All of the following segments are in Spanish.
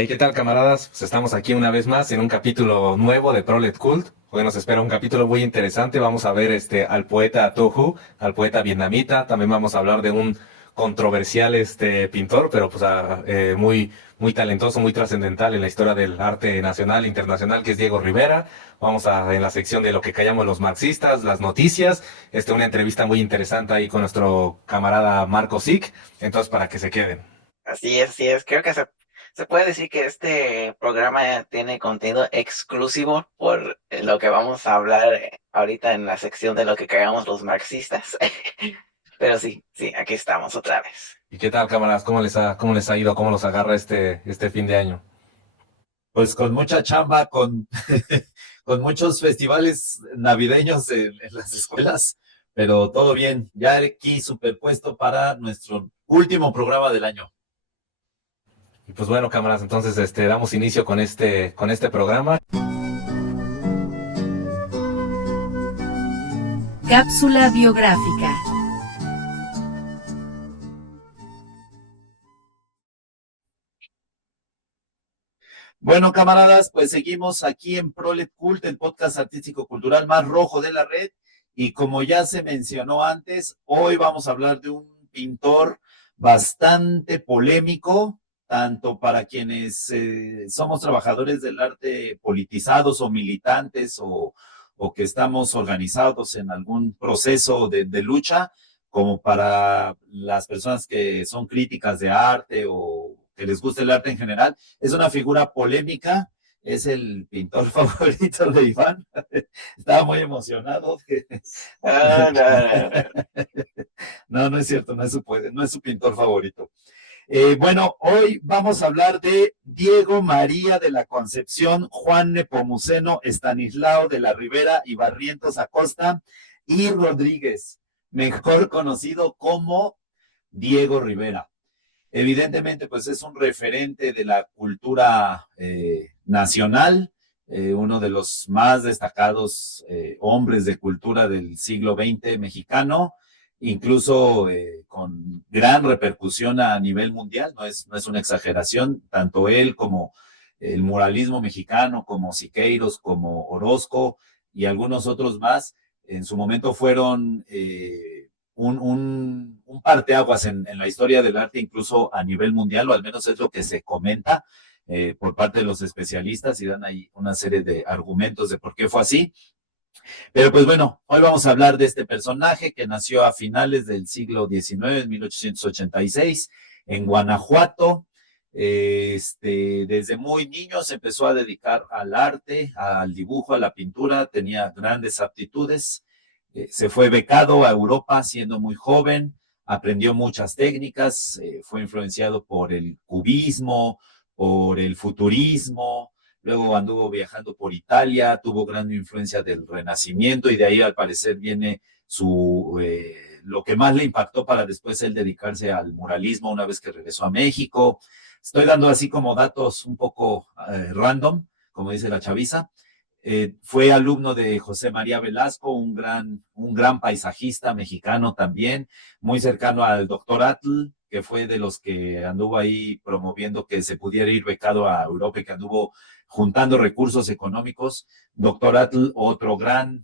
Hey, ¿qué tal, camaradas? Pues estamos aquí una vez más en un capítulo nuevo de Prolet Cult. Hoy nos espera un capítulo muy interesante. Vamos a ver al poeta Tohu, al poeta vietnamita. También vamos a hablar de un controversial pintor, pero pues muy talentoso, muy trascendental en la historia del arte nacional e internacional, que es Diego Rivera. En la sección de lo que callamos los marxistas, las noticias, una entrevista muy interesante ahí con nuestro camarada Marco Sic. Entonces, para que se queden. Así es, así es. Creo que se puede decir que este programa tiene contenido exclusivo por lo que vamos a hablar ahorita en la sección de lo que cagamos los marxistas. Pero sí, sí, aquí estamos otra vez. ¿Y qué tal, camaradas? Cómo les ha ido? ¿Cómo los agarra este fin de año? Pues con mucha chamba, con muchos festivales navideños en las escuelas, pero todo bien. Ya aquí superpuesto para nuestro último programa del año. Y pues bueno, cámaras, entonces damos inicio con este programa. Cápsula biográfica. Bueno, camaradas, pues seguimos aquí en Prolet Cult, el podcast artístico cultural más rojo de la red. Y como ya se mencionó antes, hoy vamos a hablar de un pintor bastante polémico, tanto para quienes somos trabajadores del arte politizados o militantes o que estamos organizados en algún proceso de lucha, como para las personas que son críticas de arte o que les gusta el arte en general. Es una figura polémica, es el pintor favorito de Iván. Estaba muy emocionado. Ah, no, no, no. No, no es cierto, no es su pintor favorito. Bueno, hoy vamos a hablar de Diego María de la Concepción, Juan Nepomuceno, Estanislao de la Ribera y Barrientos Acosta y Rodríguez, mejor conocido como Diego Rivera. Evidentemente, pues es un referente de la cultura nacional, uno de los más destacados hombres de cultura del siglo XX mexicano, incluso con gran repercusión a nivel mundial, no es una exageración, tanto él como el muralismo mexicano, como Siqueiros, como Orozco y algunos otros más, en su momento fueron un parteaguas en la historia del arte, incluso a nivel mundial, o al menos es lo que se comenta por parte de los especialistas y dan ahí una serie de argumentos de por qué fue así. Pero pues bueno, hoy vamos a hablar de este personaje que nació a finales del siglo XIX, en 1886, en Guanajuato. Desde muy niño se empezó a dedicar al arte, al dibujo, a la pintura, tenía grandes aptitudes. Se fue becado a Europa siendo muy joven, aprendió muchas técnicas, fue influenciado por el cubismo, por el futurismo, luego anduvo viajando por Italia, tuvo gran influencia del Renacimiento y de ahí al parecer viene lo que más le impactó para después él dedicarse al muralismo una vez que regresó a México. Estoy dando así como datos un poco random, como dice la chaviza. Fue alumno de José María Velasco, un gran paisajista mexicano también, muy cercano al doctor Atl, que fue de los que anduvo ahí promoviendo que se pudiera ir becado a Europa y que anduvo juntando recursos económicos. Doctor Atl, otro gran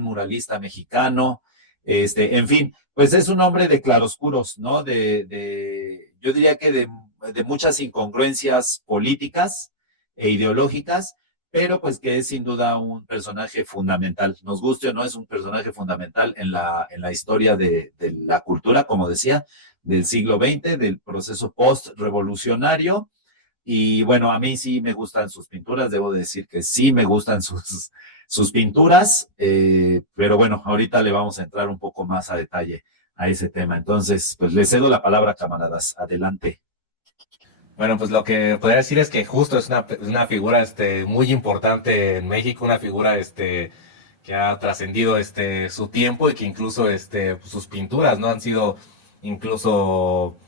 muralista mexicano. En fin, pues es un hombre de claroscuros, ¿no? Yo diría que de muchas incongruencias políticas e ideológicas, pero pues que es sin duda un personaje fundamental. Nos guste o no, es un personaje fundamental en la historia de la cultura, como decía, del siglo XX, del proceso post-revolucionario. Y bueno, a mí sí me gustan sus pinturas, debo decir que sí me gustan sus pinturas, pero bueno, ahorita le vamos a entrar un poco más a detalle a ese tema. Entonces, pues le cedo la palabra, camaradas. Adelante. Bueno, pues lo que podría decir es que justo es una figura muy importante en México, una figura que ha trascendido su tiempo y que incluso pues, sus pinturas no han sido incluso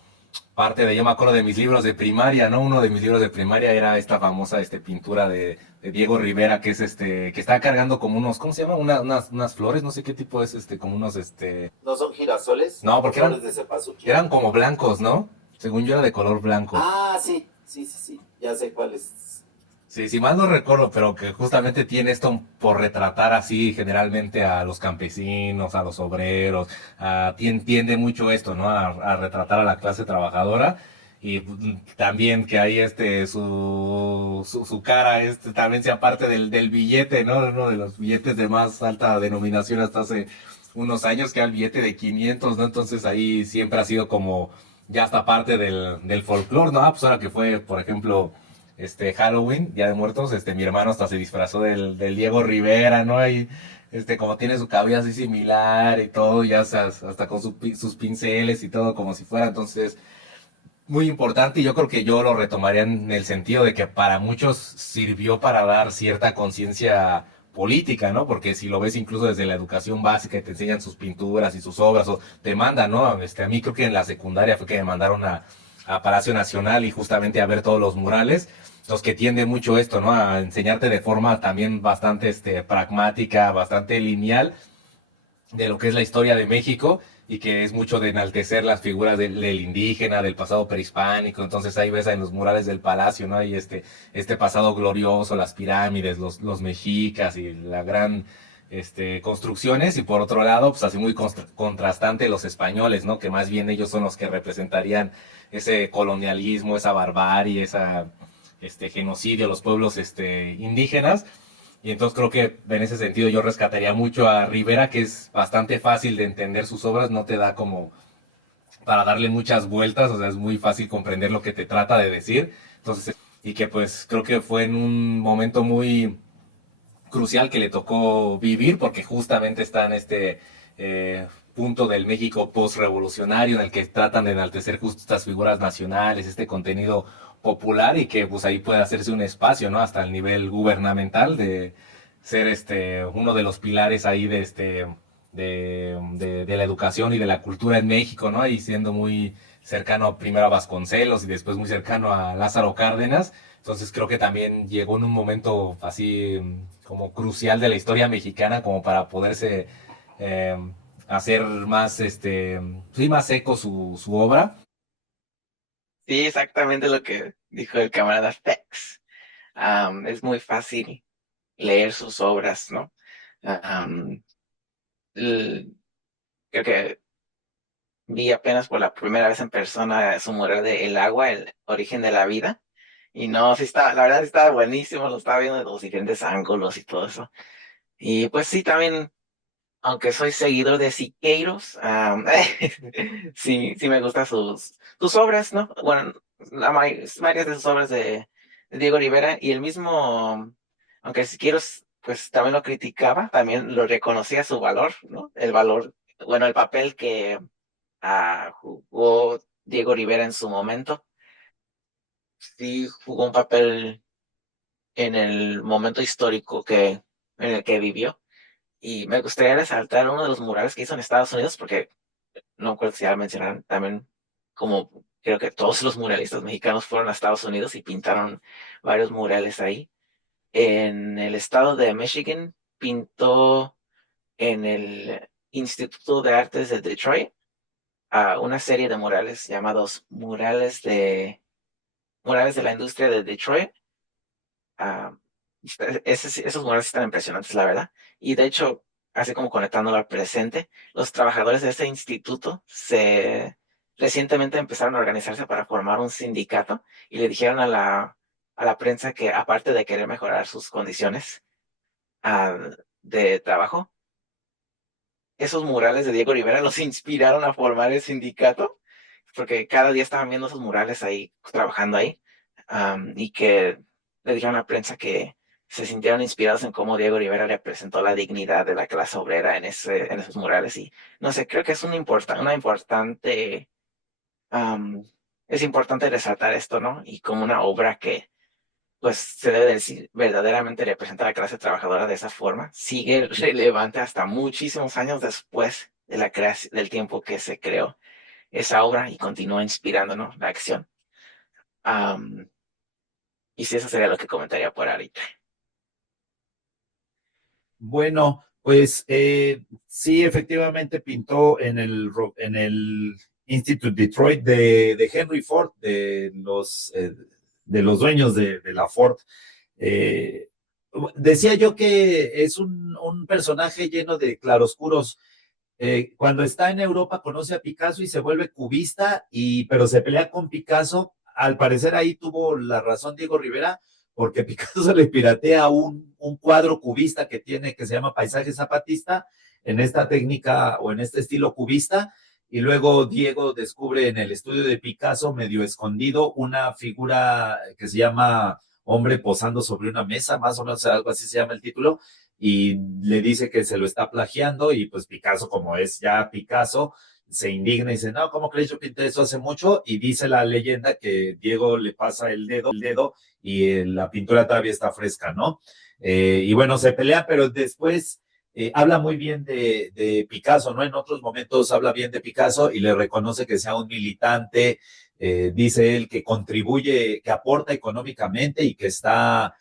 parte de, yo me acuerdo de mis libros de primaria, ¿no? Uno de mis libros de primaria era esta famosa pintura de Diego Rivera, que es que está cargando como unos, ¿cómo se llama? Unas flores, no sé qué tipo es, como unos ¿No son girasoles? no, porque De cempasúchil. eran como blancos, ¿no? Según yo era de color blanco. Ah, sí, sí, sí, sí. Ya sé cuál es. Sí, si mal no recuerdo, pero que justamente tiene esto por retratar así generalmente a los campesinos, a los obreros, tiende mucho esto, ¿no? A retratar a la clase trabajadora y también que ahí su cara también sea parte del billete, ¿no? Uno de los billetes de más alta denominación hasta hace unos años, que era el billete de 500, ¿no? Entonces ahí siempre ha sido como ya hasta parte del folclore, ¿no? Pues ahora que fue, por ejemplo, Halloween, Día de Muertos, mi hermano hasta se disfrazó del Diego Rivera, ¿no? Y como tiene su cabello así similar y todo, ya hasta con sus pinceles y todo como si fuera, entonces, muy importante, y yo creo que yo lo retomaría en el sentido de que para muchos sirvió para dar cierta conciencia política, ¿no? Porque si lo ves incluso desde la educación básica y te enseñan sus pinturas y sus obras, o te mandan, ¿no? A mí creo que en la secundaria fue que me mandaron a Palacio Nacional y justamente a ver todos los murales, los que tienden mucho esto, ¿no? A enseñarte de forma también bastante pragmática, bastante lineal, de lo que es la historia de México y que es mucho de enaltecer las figuras del indígena, del pasado prehispánico. Entonces ahí ves en los murales del palacio, ¿no? Hay este pasado glorioso, las pirámides, los mexicas y la gran construcciones, y por otro lado, pues así muy contrastante los españoles, ¿no? Que más bien ellos son los que representarían ese colonialismo, esa barbarie, genocidio, los pueblos indígenas. Y entonces creo que en ese sentido yo rescataría mucho a Rivera, que es bastante fácil de entender sus obras, no te da como para darle muchas vueltas, o sea, es muy fácil comprender lo que te trata de decir. Entonces, y que pues creo que fue en un momento muy crucial que le tocó vivir, porque justamente está en punto del México post-revolucionario en el que tratan de enaltecer justo estas figuras nacionales, este contenido popular, y que pues ahí puede hacerse un espacio, ¿no? Hasta el nivel gubernamental de ser uno de los pilares ahí de la educación y de la cultura en México, ¿no? Y siendo muy cercano primero a Vasconcelos y después muy cercano a Lázaro Cárdenas. Entonces creo que también llegó en un momento así como crucial de la historia mexicana como para poderse eh, hacer más, sí, más eco su obra. Sí, exactamente lo que dijo el camarada Fex. Es muy fácil leer sus obras, ¿no? Am, l- Creo que vi apenas por la primera vez en persona su mural de El agua, el origen de la vida. Y no, sí estaba, la verdad sí estaba buenísimo, lo estaba viendo de los diferentes ángulos y todo eso. Y pues sí, también, aunque soy seguidor de Siqueiros, sí, sí me gustan sus obras, ¿no? Bueno, varias de sus obras de Diego Rivera, y el mismo, aunque Siqueiros pues también lo criticaba, también lo reconocía su valor, ¿no? El valor, bueno, el papel que jugó Diego Rivera en su momento. Sí jugó un papel en el momento histórico en el que vivió. Y me gustaría resaltar uno de los murales que hizo en Estados Unidos, porque no recuerdo si ya mencionaron también, como creo que todos los muralistas mexicanos fueron a Estados Unidos y pintaron varios murales ahí. En el estado de Michigan pintó en el Instituto de Artes de Detroit una serie de murales llamados Murales de la Industria de Detroit. Ah, esos murales están impresionantes, la verdad. Y de hecho, así como conectándolo al presente, los trabajadores de este instituto recientemente empezaron a organizarse para formar un sindicato y le dijeron a la prensa que, aparte de querer mejorar sus condiciones ah, de trabajo, esos murales de Diego Rivera los inspiraron a formar el sindicato, porque cada día estaban viendo esos murales ahí, trabajando ahí, y que le dijeron a la prensa que se sintieron inspirados en cómo Diego Rivera representó la dignidad de la clase obrera en esos murales. Y no sé, creo que es una importante, am, es importante resaltar esto, ¿no? Y como una obra que pues se debe decir, verdaderamente representa a la clase trabajadora de esa forma, sigue relevante hasta muchísimos años después de la creación, del tiempo que se creó esa obra, y continúa inspirándonos la acción. Am, y sí, eso sería lo que comentaría por ahorita. Bueno, pues sí, efectivamente pintó en el Institute Detroit de Henry Ford, de los dueños de la Ford. Decía yo que es un personaje lleno de claroscuros. Cuando está en Europa conoce a Picasso y se vuelve cubista, pero se pelea con Picasso. Al parecer ahí tuvo la razón Diego Rivera, porque Picasso se le piratea un cuadro cubista que tiene, que se llama Paisaje Zapatista, en esta técnica o en este estilo cubista, y luego Diego descubre en el estudio de Picasso, medio escondido, una figura que se llama Hombre posando sobre una mesa, más o menos algo así se llama el título, y le dice que se lo está plagiando, y pues Picasso, como es ya Picasso, se indigna y dice, no, ¿cómo crees? Yo pinté eso hace mucho, y dice la leyenda que Diego le pasa el dedo y la pintura todavía está fresca, ¿no? Y bueno, se pelea, pero después habla muy bien de Picasso, ¿no? En otros momentos habla bien de Picasso y le reconoce que sea un militante, dice él que contribuye, que aporta económicamente y que está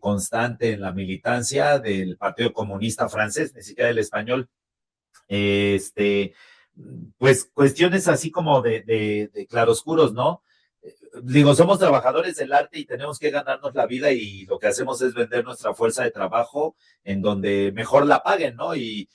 constante en la militancia del Partido Comunista Francés, ni siquiera del español. Pues cuestiones así como de claroscuros, ¿no? Digo, somos trabajadores del arte y tenemos que ganarnos la vida y lo que hacemos es vender nuestra fuerza de trabajo en donde mejor la paguen, ¿no? Y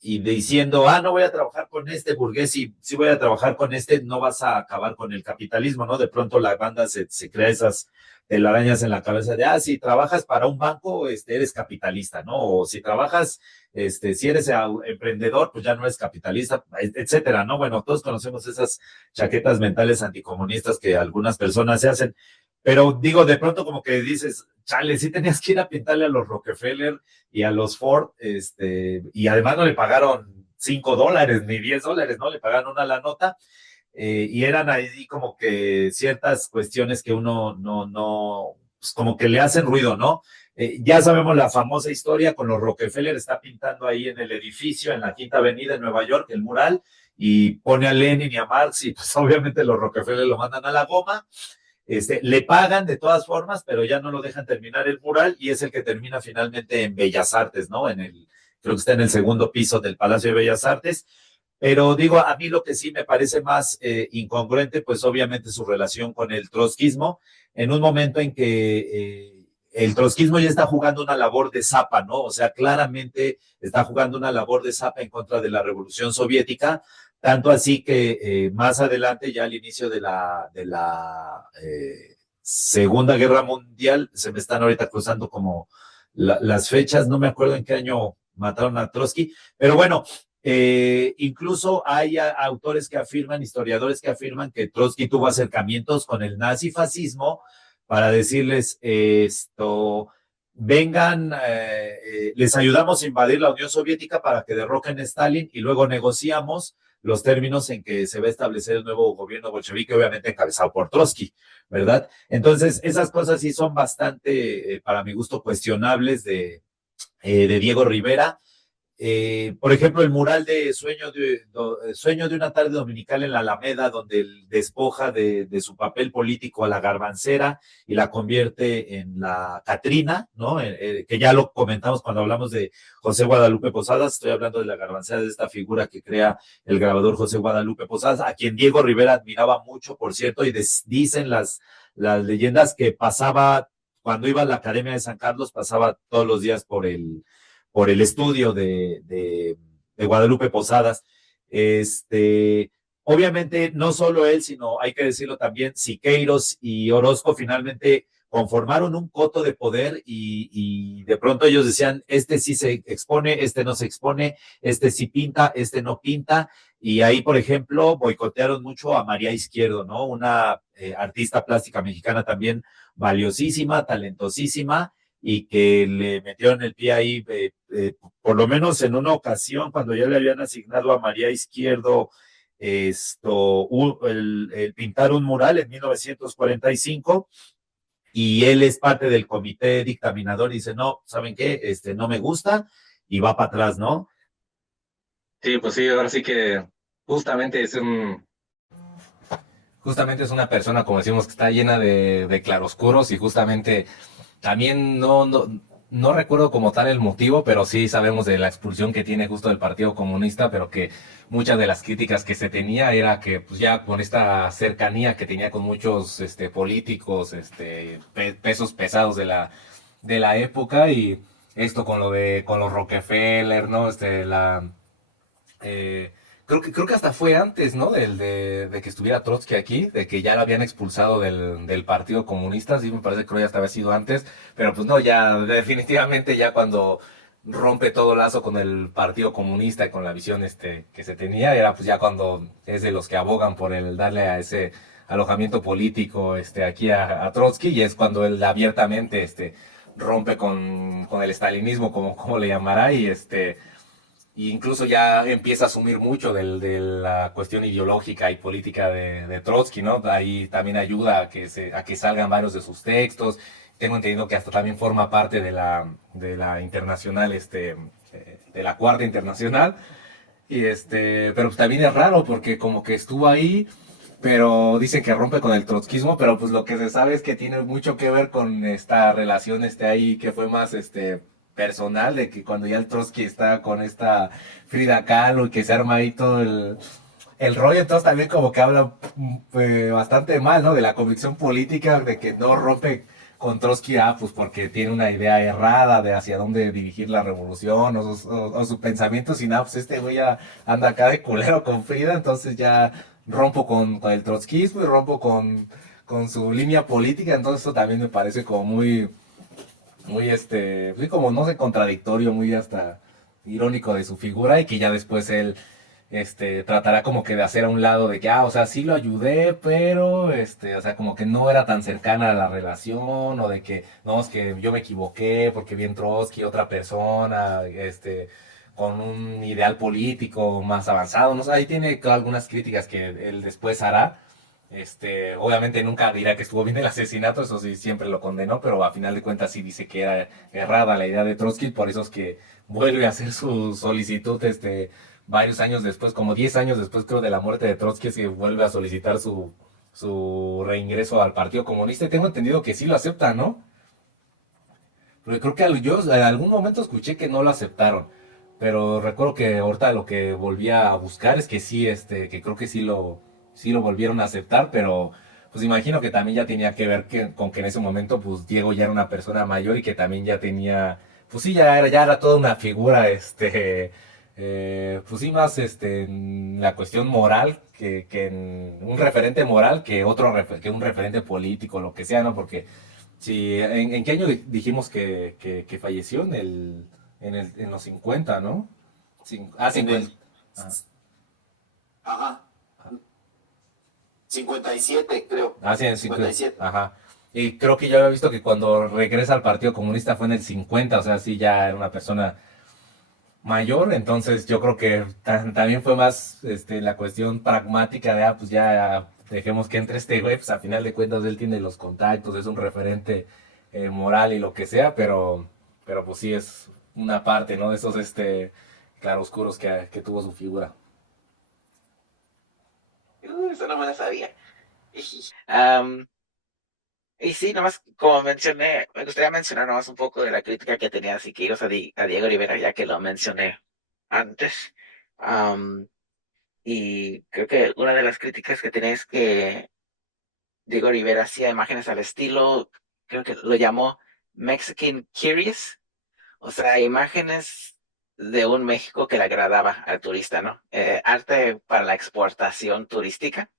diciendo, no voy a trabajar con este burgués y si voy a trabajar con este, no vas a acabar con el capitalismo, ¿no? De pronto la banda se crea esas telarañas en la cabeza de, si trabajas para un banco, eres capitalista, ¿no? O si trabajas, si eres emprendedor, pues ya no eres capitalista, etcétera, ¿no? Bueno, todos conocemos esas chaquetas mentales anticomunistas que algunas personas se hacen, pero digo, de pronto como que dices, chale, sí tenías que ir a pintarle a los Rockefeller y a los Ford, y además no le pagaron $5 ni $10, ¿no? Le pagaron una la nota, y eran ahí como que ciertas cuestiones que uno no, pues como que le hacen ruido, ¿no? Ya sabemos la famosa historia con los Rockefeller, está pintando ahí en el edificio, en la Quinta Avenida en Nueva York, el mural, y pone a Lenin y a Marx, y pues obviamente los Rockefeller lo mandan a la goma. Le pagan de todas formas, pero ya no lo dejan terminar el mural, y es el que termina finalmente en Bellas Artes, ¿no? Creo que está en el segundo piso del Palacio de Bellas Artes. Pero digo, a mí lo que sí me parece más incongruente, pues obviamente su relación con el trotskismo, en un momento en que el trotskismo ya está jugando una labor de zapa, ¿no? O sea, claramente está jugando una labor de zapa en contra de la Revolución Soviética, tanto así que más adelante, ya al inicio de la Segunda Guerra Mundial, se me están ahorita cruzando como las fechas, no me acuerdo en qué año mataron a Trotsky, pero bueno, incluso hay autores que afirman, historiadores que afirman que Trotsky tuvo acercamientos con el nazifascismo para decirles vengan, les ayudamos a invadir la Unión Soviética para que derroquen a Stalin y luego negociamos los términos en que se va a establecer el nuevo gobierno bolchevique, obviamente encabezado por Trotsky, ¿verdad? Entonces, esas cosas sí son bastante, para mi gusto, cuestionables de Diego Rivera. Por ejemplo, el mural de Sueño de una tarde dominical en la Alameda, donde él despoja de su papel político a la Garbancera y la convierte en la Catrina, ¿no? Que ya lo comentamos cuando hablamos de José Guadalupe Posadas. Estoy hablando de la Garbancera, de esta figura que crea el grabador José Guadalupe Posadas, a quien Diego Rivera admiraba mucho, por cierto, y dicen las leyendas que pasaba, cuando iba a la Academia de San Carlos, pasaba todos los días por el estudio de Guadalupe Posadas. Obviamente, no solo él, sino hay que decirlo también, Siqueiros y Orozco finalmente conformaron un coto de poder y de pronto ellos decían, este sí se expone, este no se expone, este sí pinta, este no pinta, y ahí, por ejemplo, boicotearon mucho a María Izquierdo, ¿no? Una artista plástica mexicana también valiosísima, talentosísima, y que le metieron el pie ahí, por lo menos en una ocasión, cuando ya le habían asignado a María Izquierdo el pintar un mural en 1945, y él es parte del comité dictaminador y dice, no, ¿saben qué? No me gusta, y va para atrás, ¿no? Sí, pues sí, ahora sí que justamente justamente es una persona, como decimos, que está llena de claroscuros y justamente también no recuerdo como tal el motivo, pero sí sabemos de la expulsión que tiene justo del Partido Comunista, pero que muchas de las críticas que se tenía era que pues ya con esta cercanía que tenía con muchos políticos, pesos pesados de la época y esto con lo de con los Rockefeller, ¿no? Eh, creo que hasta fue antes, ¿no? De que estuviera Trotsky aquí, de que ya lo habían expulsado del Partido Comunista, sí me parece que ya hasta había sido antes, pero pues no, ya definitivamente ya cuando rompe todo lazo con el Partido Comunista y con la visión que se tenía, era pues ya cuando es de los que abogan por el darle a ese alojamiento político aquí a Trotsky y es cuando él abiertamente rompe con el estalinismo, como le llamará, y incluso ya empieza a asumir mucho de la cuestión ideológica y política de Trotsky, ¿no? Ahí también ayuda a que salgan varios de sus textos. Tengo entendido que hasta también forma parte de la internacional, de la Cuarta Internacional. Pero pues también es raro porque como que estuvo ahí, pero dicen que rompe con el trotskismo, pero pues lo que se sabe es que tiene mucho que ver con esta relación ahí que fue más personal, de que cuando ya el Trotsky está con esta Frida Kahlo y que se arma ahí todo el rollo, entonces también como que habla bastante mal, ¿no? De la convicción política, de que no rompe con Trotsky, pues porque tiene una idea errada de hacia dónde dirigir la revolución o su pensamiento, si nada, pues este güey ya anda acá de culero con Frida, entonces ya rompo con el trotskismo y rompo con su línea política, entonces eso también me parece como muy muy como no sé, contradictorio, muy hasta irónico de su figura y que ya después él tratará como que de hacer a un lado de que, o sea, sí lo ayudé, pero, o sea, como que no era tan cercana a la relación, o de que, no, es que yo me equivoqué porque vi en Trotsky otra persona, con un ideal político más avanzado, no sé, ahí tiene algunas críticas que él después hará. Obviamente nunca dirá que estuvo bien el asesinato, eso sí siempre lo condenó, pero a final de cuentas sí dice que era errada la idea de Trotsky, por eso es que vuelve a hacer su solicitud, varios años después, como 10 años después creo de la muerte de Trotsky, se vuelve a solicitar su reingreso al Partido Comunista y tengo entendido que sí lo acepta, ¿no? Porque creo que yo en algún momento escuché que no lo aceptaron, pero recuerdo que ahorita lo que volví a buscar es que sí, que creo que sí lo volvieron a aceptar, pero pues imagino que también ya tenía que ver con que en ese momento pues Diego ya era una persona mayor y que también ya tenía, pues sí, ya era toda una figura, pues sí, más en la cuestión moral que en un referente moral que que un referente político, lo que sea, ¿no? Porque sí, ¿en qué año dijimos que falleció? En los 50, ¿no? 50. Ah, Ajá. 57, creo. sí, en 50. 57. Ajá. Y creo que yo había visto que cuando regresa al Partido Comunista fue en el 50, o sea, sí, ya era una persona mayor, entonces yo creo que también fue más la cuestión pragmática de, pues ya dejemos que entre este güey, pues a final de cuentas él tiene los contactos, es un referente moral y lo que sea, pero pues sí es una parte, ¿no? De esos claroscuros que tuvo su figura. Eso no me lo sabía. Am, y sí, nomás como mencioné, me gustaría mencionar nomás un poco de la crítica que tenía Siqueiros a Diego Rivera, ya que lo mencioné antes. Am, y creo que una de las críticas que tenía es que Diego Rivera hacía imágenes al estilo, creo que lo llamó Mexican Curious, o sea, imágenes de un México que le agradaba al turista, ¿no? Arte para la exportación turística.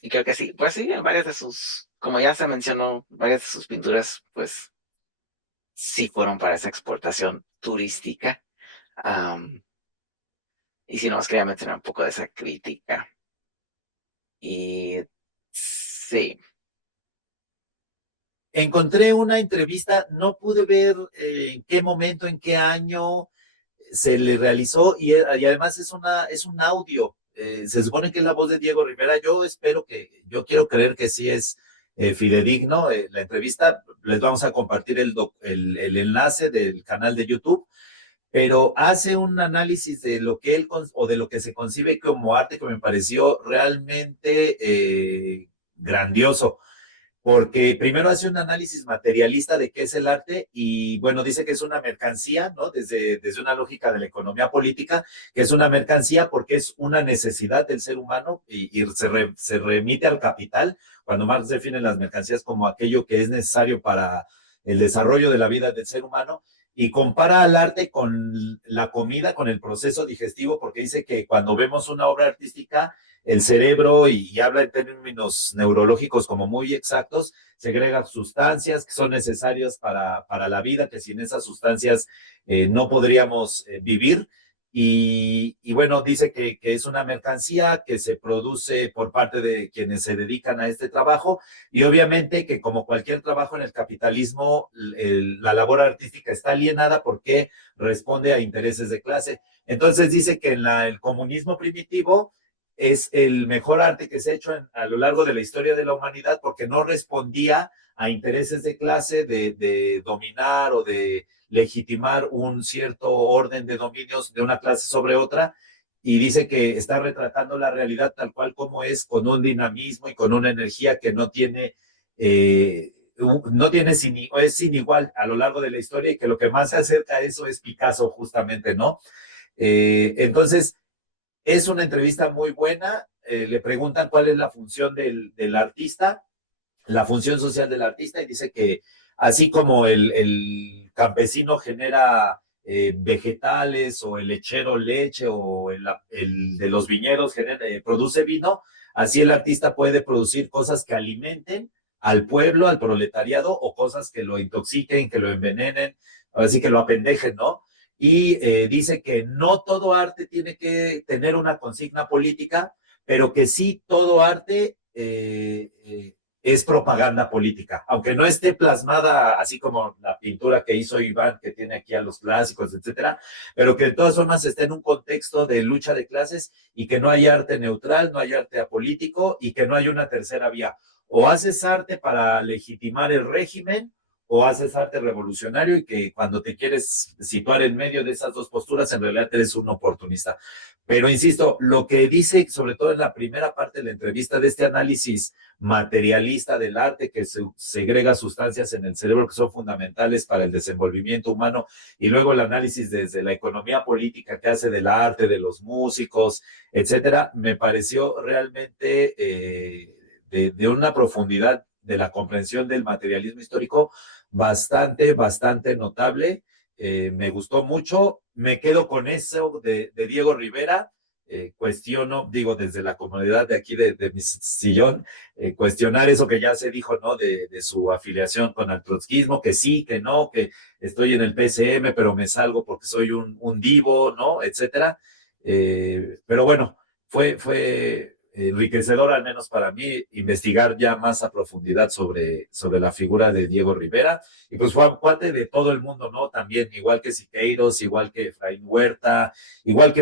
Y creo que sí, pues sí, en varias de sus, como ya se mencionó, varias de sus pinturas, pues sí fueron para esa exportación turística. Am, y si no, más quería mencionar un poco de esa crítica. Y sí, Encontré una entrevista, no pude ver en qué momento, en qué año se le realizó y además es un audio. Se supone que es la voz de Diego Rivera. Yo quiero creer que sí es fidedigno. La entrevista, les vamos a compartir el enlace del canal de YouTube, pero hace un análisis de lo que o de lo que se concibe como arte que me pareció realmente grandioso. porque primero hace un análisis materialista de qué es el arte y bueno, dice que es una mercancía, ¿no? Desde una lógica de la economía política, que es una mercancía porque es una necesidad del ser humano y se remite al capital, cuando Marx define las mercancías como aquello que es necesario para el desarrollo de la vida del ser humano. Y compara al arte con la comida, con el proceso digestivo, porque dice que cuando vemos una obra artística, el cerebro, y habla en términos neurológicos como muy exactos, segrega sustancias que son necesarias para la vida, que sin esas sustancias no podríamos vivir. Y bueno, dice que es una mercancía que se produce por parte de quienes se dedican a este trabajo y obviamente que como cualquier trabajo en el capitalismo, la labor artística está alienada porque responde a intereses de clase. Entonces dice que en el comunismo primitivo es el mejor arte que se ha hecho a lo largo de la historia de la humanidad porque no respondía a intereses de clase de dominar o de legitimar un cierto orden de dominios de una clase sobre otra y dice que está retratando la realidad tal cual como es, con un dinamismo y con una energía que no tiene es sin igual a lo largo de la historia y que lo que más se acerca a eso es Picasso justamente, ¿no? Entonces, es una entrevista muy buena, le preguntan cuál es la función del artista, la función social del artista y dice que así como el campesino genera vegetales o el lechero leche o el de los viñedos produce vino, así el artista puede producir cosas que alimenten al pueblo, al proletariado o cosas que lo intoxiquen, que lo envenenen, así que lo apendejen, ¿no? Y dice que no todo arte tiene que tener una consigna política, pero que sí todo arte es propaganda política, aunque no esté plasmada así como la pintura que hizo Iván, que tiene aquí a los clásicos, etcétera, pero que de todas formas esté en un contexto de lucha de clases y que no hay arte neutral, no hay arte apolítico y que no hay una tercera vía. O haces arte para legitimar el régimen o haces arte revolucionario y que cuando te quieres situar en medio de esas dos posturas, en realidad eres un oportunista. Pero insisto, lo que dice, sobre todo en la primera parte de la entrevista, de este análisis materialista del arte que segrega sustancias en el cerebro que son fundamentales para el desenvolvimiento humano, y luego el análisis desde la economía política que hace del arte, de los músicos, etcétera, me pareció realmente de una profundidad de la comprensión del materialismo histórico bastante notable. Me gustó mucho. Me quedo con eso de Diego Rivera. Cuestiono, digo, desde la comodidad de aquí de mi sillón, cuestionar eso que ya se dijo, ¿no? De su afiliación con el trotskismo, que sí, que no, que estoy en el PSM, pero me salgo porque soy un divo, ¿no? Etcétera. Pero bueno, fue enriquecedor, al menos para mí, investigar ya más a profundidad sobre la figura de Diego Rivera. Y pues fue cuate de todo el mundo, ¿no? También, igual que Siqueiros, igual que Efraín Huerta, igual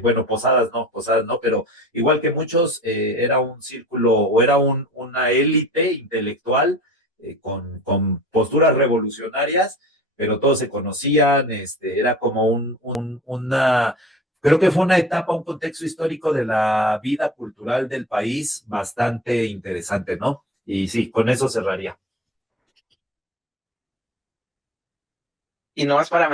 bueno, Posadas no, pero igual que muchos, era un círculo o era una élite intelectual con posturas revolucionarias, pero todos se conocían, era como una creo que fue una etapa, un contexto histórico de la vida cultural del país bastante interesante, ¿no? Y sí, con eso cerraría. Y no más para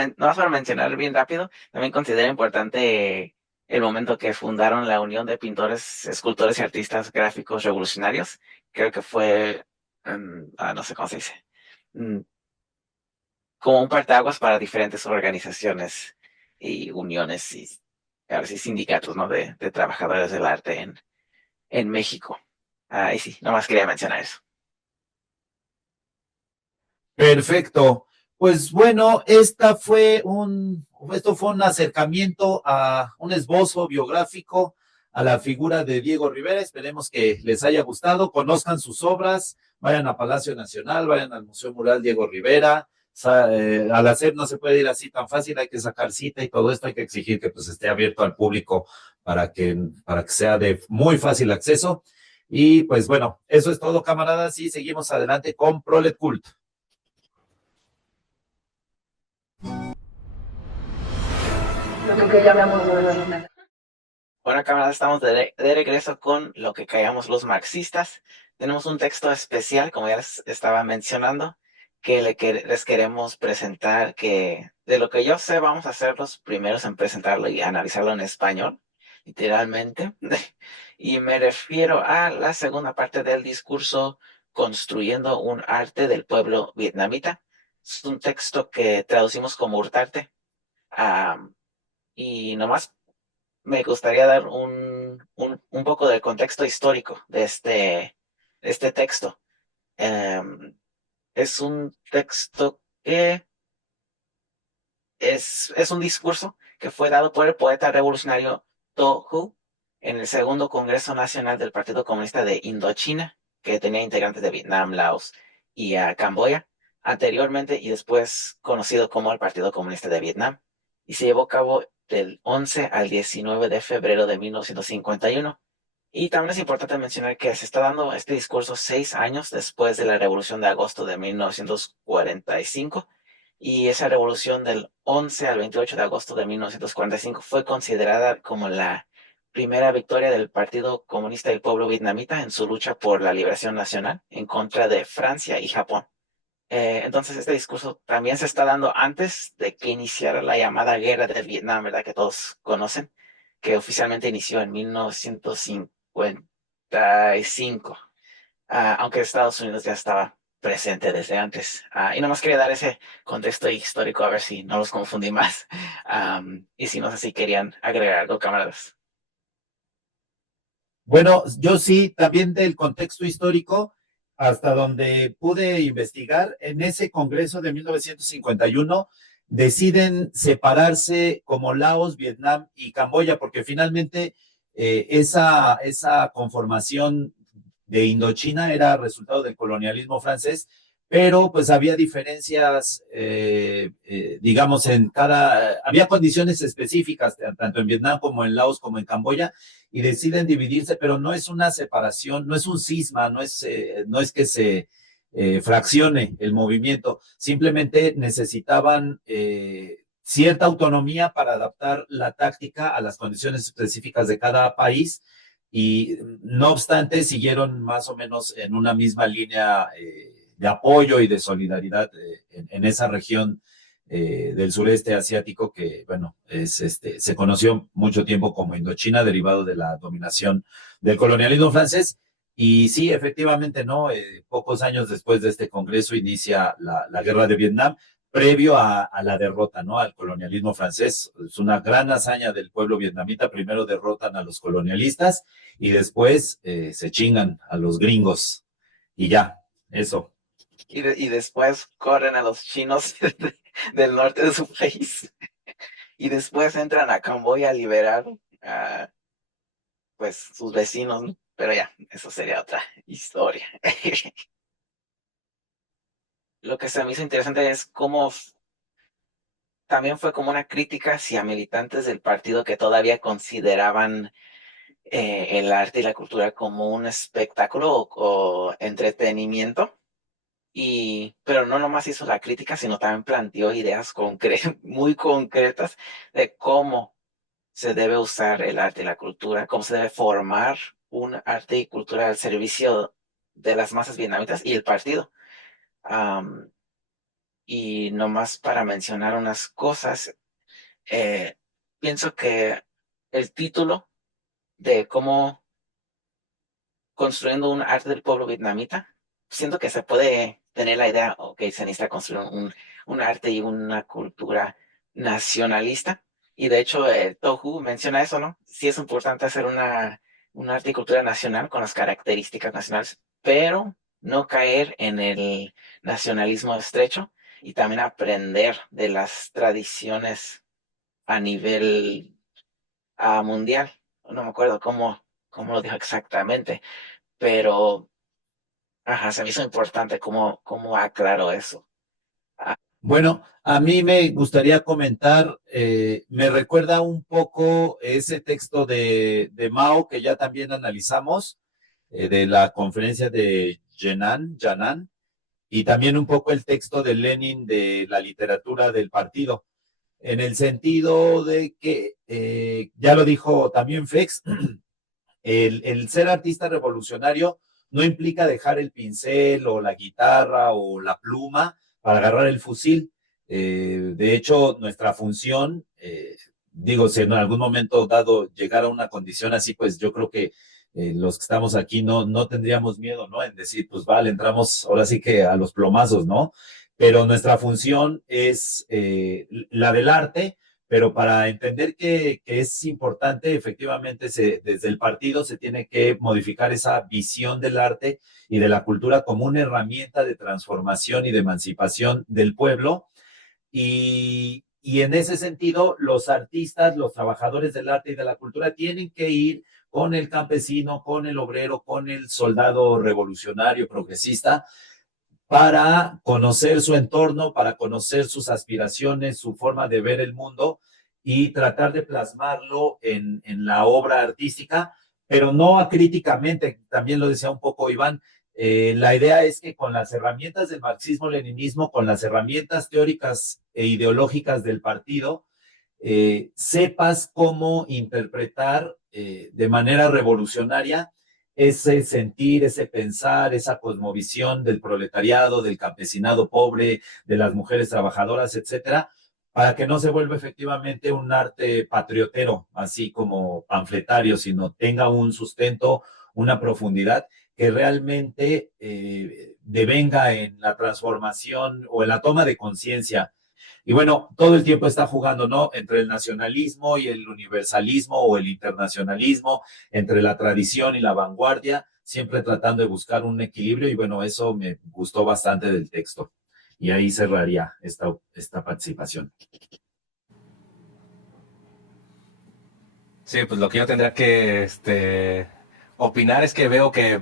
mencionar bien rápido, también considero importante el momento que fundaron la Unión de Pintores, Escultores y Artistas Gráficos Revolucionarios. Creo que fue, no sé cómo se dice, mm, como un parteaguas para diferentes organizaciones y uniones y ahora sí sindicatos, ¿no? De trabajadores del arte en México. Y sí, nomás quería mencionar eso. Perfecto. Pues bueno, esto fue un acercamiento a un esbozo biográfico a la figura de Diego Rivera. Esperemos que les haya gustado, conozcan sus obras, vayan a Palacio Nacional, vayan al Museo Mural Diego Rivera. Al hacer no se puede ir así tan fácil, hay que sacar cita y todo esto, hay que exigir que pues esté abierto al público para que sea de muy fácil acceso. Y pues bueno, eso es todo, camaradas, y seguimos adelante con Prolet Cult. Lo que llamamos Bueno, camaradas, estamos de regreso con lo que callamos los marxistas. tenemos un texto especial, como ya les estaba mencionando, que les queremos presentar, que de lo que yo sé vamos a ser los primeros en presentarlo y analizarlo en español, literalmente. Y me refiero a la segunda parte del discurso, Construyendo un arte del pueblo vietnamita. Es un texto que traducimos como Urtarte. Am, y nomás me gustaría dar un poco de contexto histórico de este texto. Em, es un texto que es un discurso que fue dado por el poeta revolucionario To Hu en el segundo Congreso Nacional del Partido Comunista de Indochina, que tenía integrantes de Vietnam, Laos y Camboya, anteriormente y después conocido como el Partido Comunista de Vietnam, y se llevó a cabo del 11 al 19 de febrero de 1951. Y también es importante mencionar que se está dando este discurso 6 años después de la Revolución de Agosto de 1945, y esa revolución del 11 al 28 de agosto de 1945 fue considerada como la primera victoria del Partido Comunista del Pueblo Vietnamita en su lucha por la liberación nacional en contra de Francia y Japón. Entonces, este discurso también se está dando antes de que iniciara la llamada Guerra de Vietnam, ¿verdad? Que todos conocen, que oficialmente inició en 1955, aunque Estados Unidos ya estaba presente desde antes. Y nomás quería dar ese contexto histórico a ver si no los confundí más. Y si no sé si querían agregar algo, camaradas. Bueno, yo sí, también del contexto histórico, hasta donde pude investigar, en ese Congreso de 1951 deciden separarse como Laos, Vietnam y Camboya, porque finalmente esa conformación de Indochina era resultado del colonialismo francés, pero pues había diferencias, digamos, había condiciones específicas, tanto en Vietnam como en Laos como en Camboya, y deciden dividirse, pero no es una separación, no es un cisma, no es que se fraccione el movimiento, simplemente necesitaban cierta autonomía para adaptar la táctica a las condiciones específicas de cada país, y no obstante siguieron más o menos en una misma línea de apoyo y de solidaridad en esa región del sureste asiático que, bueno, se conoció mucho tiempo como Indochina, derivado de la dominación del colonialismo francés. Y sí, efectivamente, ¿no? Pocos años después de este congreso inicia la guerra de Vietnam, previo a la derrota, ¿no? Al colonialismo francés. Es una gran hazaña del pueblo vietnamita. Primero derrotan a los colonialistas y después se chingan a los gringos. Y ya, eso. Y después corren a los chinos del norte de su país. Y después entran a Camboya a liberar a pues sus vecinos, ¿no? Pero ya, eso sería otra historia. Lo que se me hizo interesante es cómo también fue como una crítica hacia militantes del partido que todavía consideraban el arte y la cultura como un espectáculo o entretenimiento. Pero no nomás hizo la crítica, sino también planteó ideas muy concretas de cómo se debe usar el arte y la cultura, cómo se debe formar un arte y cultura al servicio de las masas vietnamitas y el partido. Am, y nomás para mencionar unas cosas, eh, pienso que el título de cómo construyendo un arte del pueblo vietnamita, siento que se puede tener la idea, ok, se necesita construir un arte y una cultura nacionalista. Y de hecho, Tohu menciona eso, ¿no? Sí es importante hacer un arte y cultura nacional con las características nacionales, pero no caer en el nacionalismo estrecho y también aprender de las tradiciones a nivel mundial. No me acuerdo cómo lo dijo exactamente, pero ajá, se me hizo importante cómo aclaró eso. Bueno, a mí me gustaría comentar, me recuerda un poco ese texto de Mao que ya también analizamos, de la conferencia de Yan'an, y también un poco el texto de Lenin de la literatura del partido, en el sentido de que, ya lo dijo también Fex, el ser artista revolucionario no implica dejar el pincel o la guitarra o la pluma para agarrar el fusil. De hecho, nuestra función, digo, si en algún momento dado llegar a una condición así, pues yo creo que los que estamos aquí no tendríamos miedo, ¿no? En decir, pues vale, entramos ahora sí que a los plomazos, ¿no? Pero nuestra función es la del arte, pero para entender que es importante, efectivamente, desde el partido se tiene que modificar esa visión del arte y de la cultura como una herramienta de transformación y de emancipación del pueblo. Y en ese sentido, los artistas, los trabajadores del arte y de la cultura tienen que ir con el campesino, con el obrero, con el soldado revolucionario, progresista, para conocer su entorno, para conocer sus aspiraciones, su forma de ver el mundo y tratar de plasmarlo en la obra artística, pero no acríticamente, también lo decía un poco Iván. La idea es que con las herramientas del marxismo-leninismo, con las herramientas teóricas e ideológicas del partido, sepas cómo interpretar de manera revolucionaria ese sentir, ese pensar, esa cosmovisión del proletariado, del campesinado pobre, de las mujeres trabajadoras, etcétera, para que no se vuelva efectivamente un arte patriotero, así como panfletario, sino tenga un sustento, una profundidad que realmente devenga en la transformación o en la toma de conciencia. Y bueno, todo el tiempo está jugando, ¿no? Entre el nacionalismo y el universalismo o el internacionalismo, entre la tradición y la vanguardia, siempre tratando de buscar un equilibrio y bueno, eso me gustó bastante del texto. Y ahí cerraría esta participación. Sí, pues lo que yo tendría que opinar es que veo que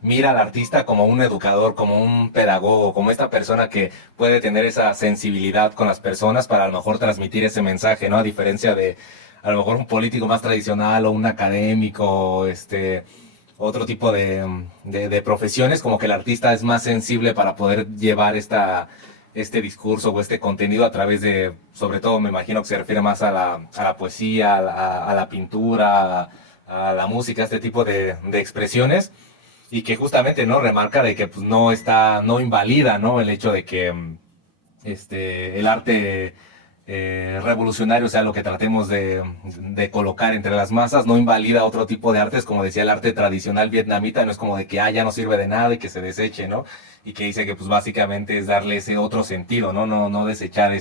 mira al artista como un educador, como un pedagogo, como esta persona que puede tener esa sensibilidad con las personas para a lo mejor transmitir ese mensaje, ¿no? A diferencia de a lo mejor un político más tradicional o un académico, otro tipo de profesiones, como que el artista es más sensible para poder llevar este discurso o este contenido a través de, sobre todo me imagino que se refiere más a la poesía, a la pintura, a la música, este tipo de expresiones, y que justamente no remarca de que pues, no invalida, ¿no? El hecho de que el arte revolucionario, o sea, lo que tratemos de colocar entre las masas, no invalida otro tipo de artes, como decía el arte tradicional vietnamita, no es como de que ya no sirve de nada y que se deseche, ¿no? Y que dice que pues básicamente es darle ese otro sentido, ¿no? No desechar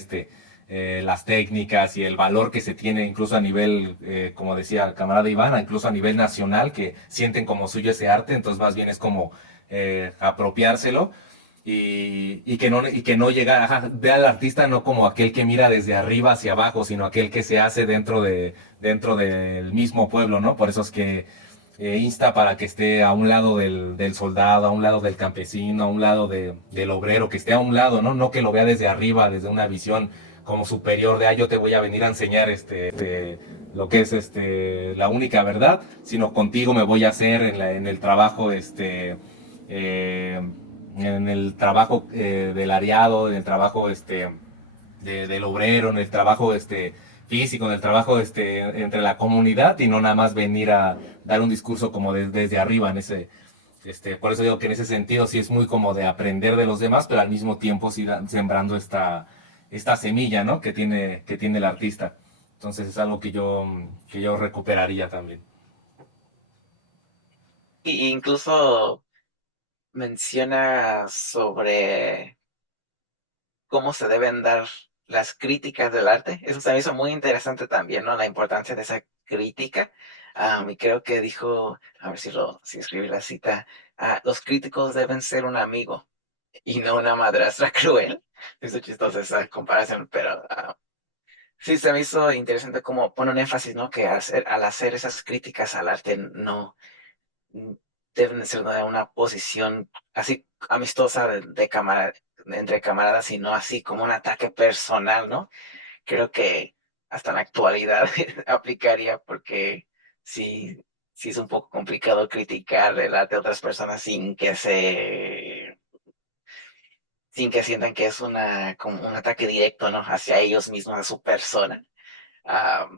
las técnicas y el valor que se tiene incluso a nivel, como decía el camarada Iván, incluso a nivel nacional, que sienten como suyo ese arte, entonces más bien es como apropiárselo y que no llega, ajá, ve al artista no como aquel que mira desde arriba hacia abajo, sino aquel que se hace dentro del mismo pueblo, ¿no? Por eso es que insta para que esté a un lado del soldado, a un lado del campesino, a un lado del obrero, que esté a un lado, ¿no? No que lo vea desde arriba, desde una visión como superior de, yo te voy a venir a enseñar lo que es la única verdad, sino contigo me voy a hacer en el trabajo, en el trabajo del ariado, en el trabajo del obrero, en el trabajo físico, en el trabajo entre la comunidad y no nada más venir a dar un discurso como desde arriba en ese por eso digo que en ese sentido sí es muy como de aprender de los demás, pero al mismo tiempo sí sembrando esta semilla, ¿no? que tiene el artista. Entonces es algo que yo recuperaría también. Y incluso menciona sobre cómo se deben dar las críticas del arte. Eso se me hizo muy interesante también, ¿no? La importancia de esa crítica. Y creo que dijo, a ver si escribí la cita, los críticos deben ser un amigo y no una madrastra cruel. Hizo chistosa esa comparación, pero sí se me hizo interesante cómo pone un énfasis, ¿no? Que al hacer esas críticas al arte no deben de ser de una posición así amistosa entre camaradas y no así como un ataque personal, ¿no? Creo que hasta en la actualidad aplicaría porque sí, sí es un poco complicado criticar el arte de otras personas sin que sientan que es como un ataque directo, ¿no? Hacia ellos mismos, a su persona. Ah,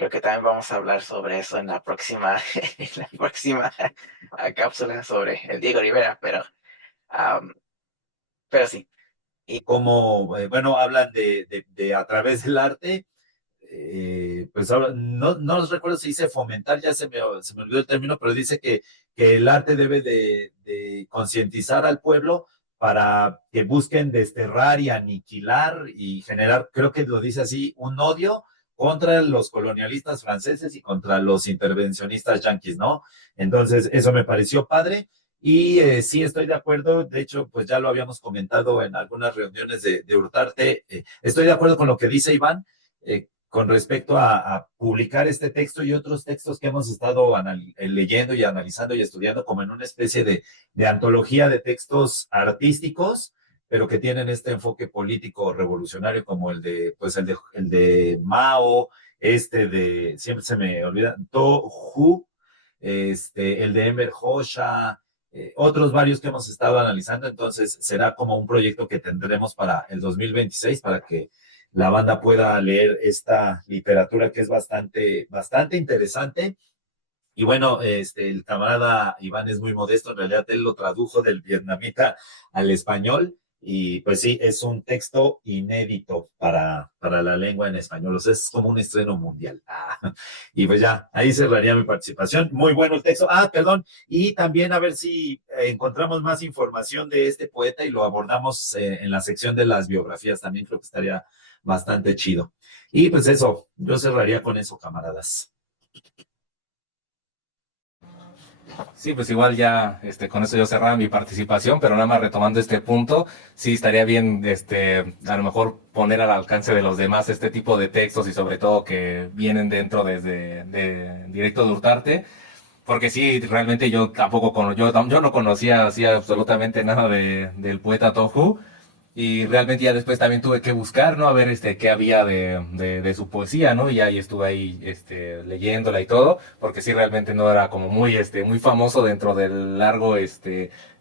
creo que también vamos a hablar sobre eso en la próxima, en la próxima cápsula sobre el Diego Rivera, am, pero sí. Y Como, bueno, hablan de a través del arte, pues no recuerdo si dice fomentar, ya se me olvidó el término, pero dice que el arte debe de concientizar al pueblo para que busquen desterrar y aniquilar y generar, creo que lo dice así, un odio contra los colonialistas franceses y contra los intervencionistas yanquis, ¿no? Entonces, eso me pareció padre. Y sí estoy de acuerdo, de hecho, pues ya lo habíamos comentado en algunas reuniones de Hurtarte, estoy de acuerdo con lo que dice Iván, con respecto a publicar este texto y otros textos que hemos estado leyendo y analizando y estudiando como en una especie de antología de textos artísticos, pero que tienen este enfoque político revolucionario como pues el de Mao, siempre se me olvida, To Hu, el de Enver Hoxha, otros varios que hemos estado analizando, entonces será como un proyecto que tendremos para el 2026 para que la banda pueda leer esta literatura que es bastante interesante. Y bueno, el camarada Iván es muy modesto, en realidad él lo tradujo del vietnamita al español y pues sí, es un texto inédito para la lengua en español, o sea, es como un estreno mundial. Y pues ya, ahí cerraría mi participación. Muy bueno el texto. Perdón, y también a ver si encontramos más información de este poeta y lo abordamos en la sección de las biografías, también creo que estaría bastante chido. Y pues eso, yo cerraría con eso, camaradas. Sí, pues igual ya con eso yo cerraba mi participación, pero nada más retomando este punto, sí estaría bien a lo mejor poner al alcance de los demás este tipo de textos y sobre todo que vienen dentro desde de Directo de Hurtarte, porque sí, realmente yo tampoco yo no conocía así absolutamente nada del poeta Tohu. Y realmente ya después también tuve que buscar, ¿no? A ver qué había de su poesía, ¿no? Y ahí estuve ahí leyéndola y todo, porque sí realmente no era como muy famoso dentro del largo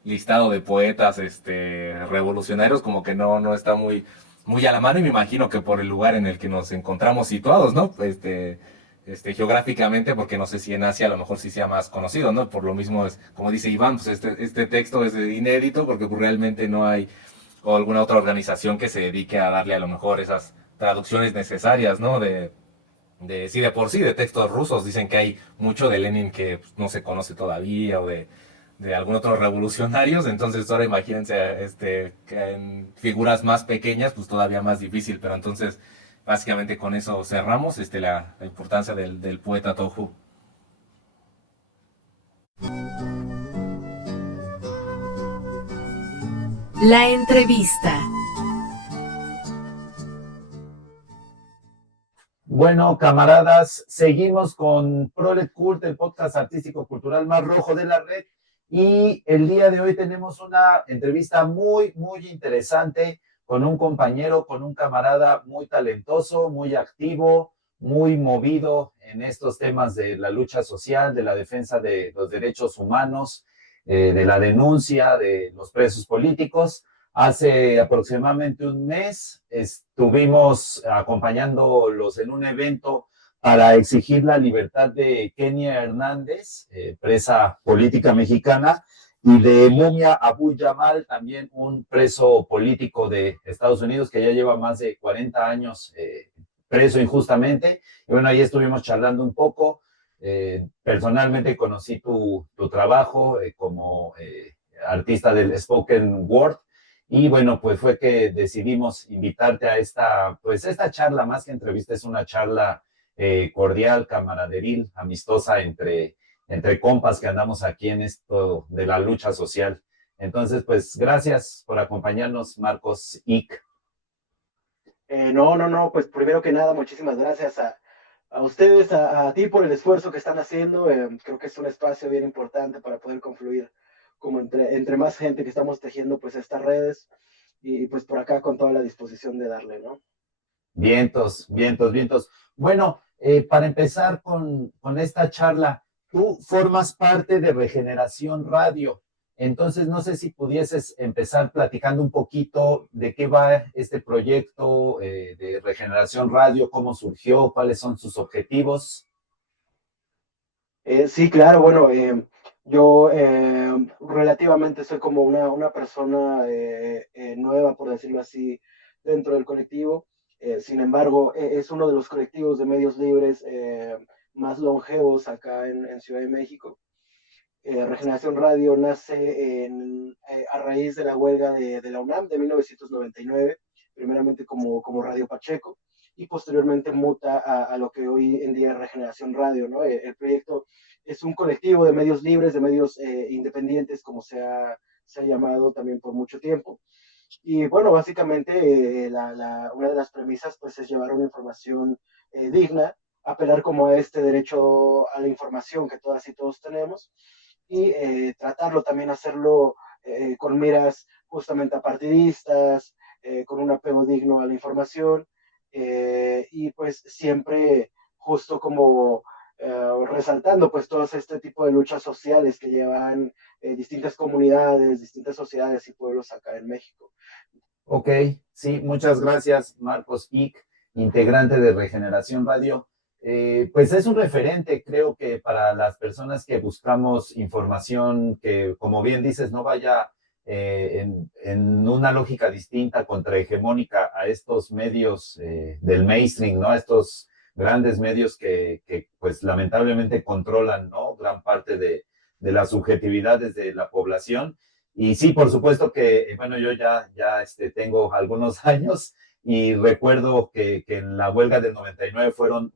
listado de poetas revolucionarios, como que no está muy a la mano, y me imagino que por el lugar en el que nos encontramos situados, ¿no? Geográficamente, porque no sé si en Asia a lo mejor sí sea más conocido, ¿no? Por lo mismo es, como dice Iván, pues este texto es inédito porque pues, realmente no hay o alguna otra organización que se dedique a darle a lo mejor esas traducciones necesarias, ¿no? Sí, de por sí, de textos rusos. Dicen que hay mucho de Lenin que pues, no se conoce todavía, o de algún otro revolucionarios. Entonces ahora imagínense que en figuras más pequeñas, pues todavía más difícil. Pero entonces, básicamente con eso cerramos la importancia del poeta Tohu. La entrevista. Bueno, camaradas, seguimos con Prolet Cult, el podcast artístico cultural más rojo de la red. Y el día de hoy tenemos una entrevista muy interesante con un compañero, con un camarada muy talentoso, muy activo, muy movido en estos temas de la lucha social, de la defensa de los derechos humanos, de la denuncia de los presos políticos. Hace aproximadamente un mes estuvimos acompañándolos en un evento para exigir la libertad de Kenia Hernández, presa política mexicana, y de Mumia Abu Jamal, también un preso político de Estados Unidos que ya lleva más de 40 años preso injustamente. Y bueno, ahí estuvimos charlando un poco. Personalmente conocí tu trabajo como artista del spoken word. Y bueno, pues fue que decidimos invitarte a esta charla, más que entrevista, es una charla cordial, camaraderil, amistosa entre compas que andamos aquí en esto de la lucha social. Entonces, gracias por acompañarnos, Marcos Ick. No, pues primero que nada, muchísimas gracias a ustedes, a ti por el esfuerzo que están haciendo. Creo que es un espacio bien importante para poder confluir como entre más gente que estamos tejiendo pues estas redes, y pues por acá con toda la disposición de darle, ¿no? Vientos. Bueno, para empezar con esta charla, tú formas parte de Regeneración Radio. Entonces, no sé si pudieses empezar platicando un poquito de qué va este proyecto de Regeneración Radio, cómo surgió, cuáles son sus objetivos. Sí, claro, bueno, yo relativamente soy como una persona nueva, por decirlo así, dentro del colectivo. Sin embargo, es uno de los colectivos de medios libres más longevos acá en Ciudad de México. Regeneración Radio nace a raíz de la huelga de la UNAM de 1999, primeramente como Radio Pacheco, y posteriormente muta a lo que hoy en día es Regeneración Radio, ¿no? El proyecto es un colectivo de medios libres, de medios independientes, como se ha llamado también por mucho tiempo. Y bueno, básicamente una de las premisas pues es llevar una información digna, apelar como a este derecho a la información que todas y todos tenemos, y tratarlo también, hacerlo con miras justamente apartidistas, con un apego digno a la información, y pues siempre justo como resaltando pues todo este tipo de luchas sociales que llevan distintas comunidades, distintas sociedades y pueblos acá en México. Ok, sí, muchas gracias, Marcos Ick, integrante de Regeneración Radio. Pues es un referente, creo que para las personas que buscamos información que, como bien dices, no vaya en una lógica distinta, contrahegemónica a estos medios del mainstream, ¿no? A estos grandes medios que pues lamentablemente controlan, ¿no? Gran parte de las subjetividades de la población. Y sí, por supuesto que, bueno, yo ya tengo algunos años y recuerdo que en la huelga del 99 fueron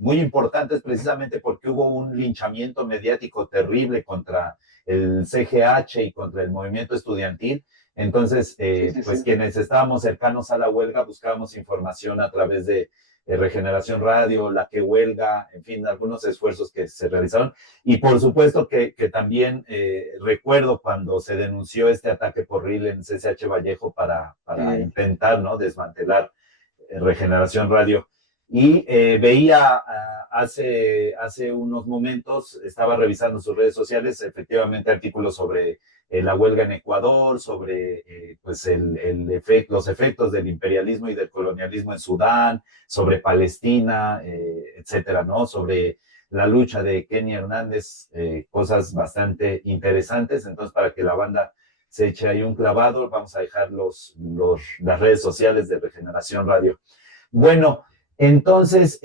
muy importantes precisamente porque hubo un linchamiento mediático terrible contra el CGH y contra el movimiento estudiantil. Entonces, pues quienes estábamos cercanos a la huelga buscábamos información a través de Regeneración Radio, La Que Huelga, en fin, algunos esfuerzos que se realizaron. Y por supuesto que también recuerdo cuando se denunció este ataque por RIL en CCH Vallejo para intentar, ¿no? Desmantelar Regeneración Radio. Y veía hace unos momentos, estaba revisando sus redes sociales, efectivamente artículos sobre la huelga en Ecuador, sobre pues los efectos del imperialismo y del colonialismo en Sudán, sobre Palestina, etcétera, ¿no? Sobre la lucha de Kenny Hernández, cosas bastante interesantes. Entonces, para que la banda se eche ahí un clavado, vamos a dejar las redes sociales de Regeneración Radio. Bueno, entonces,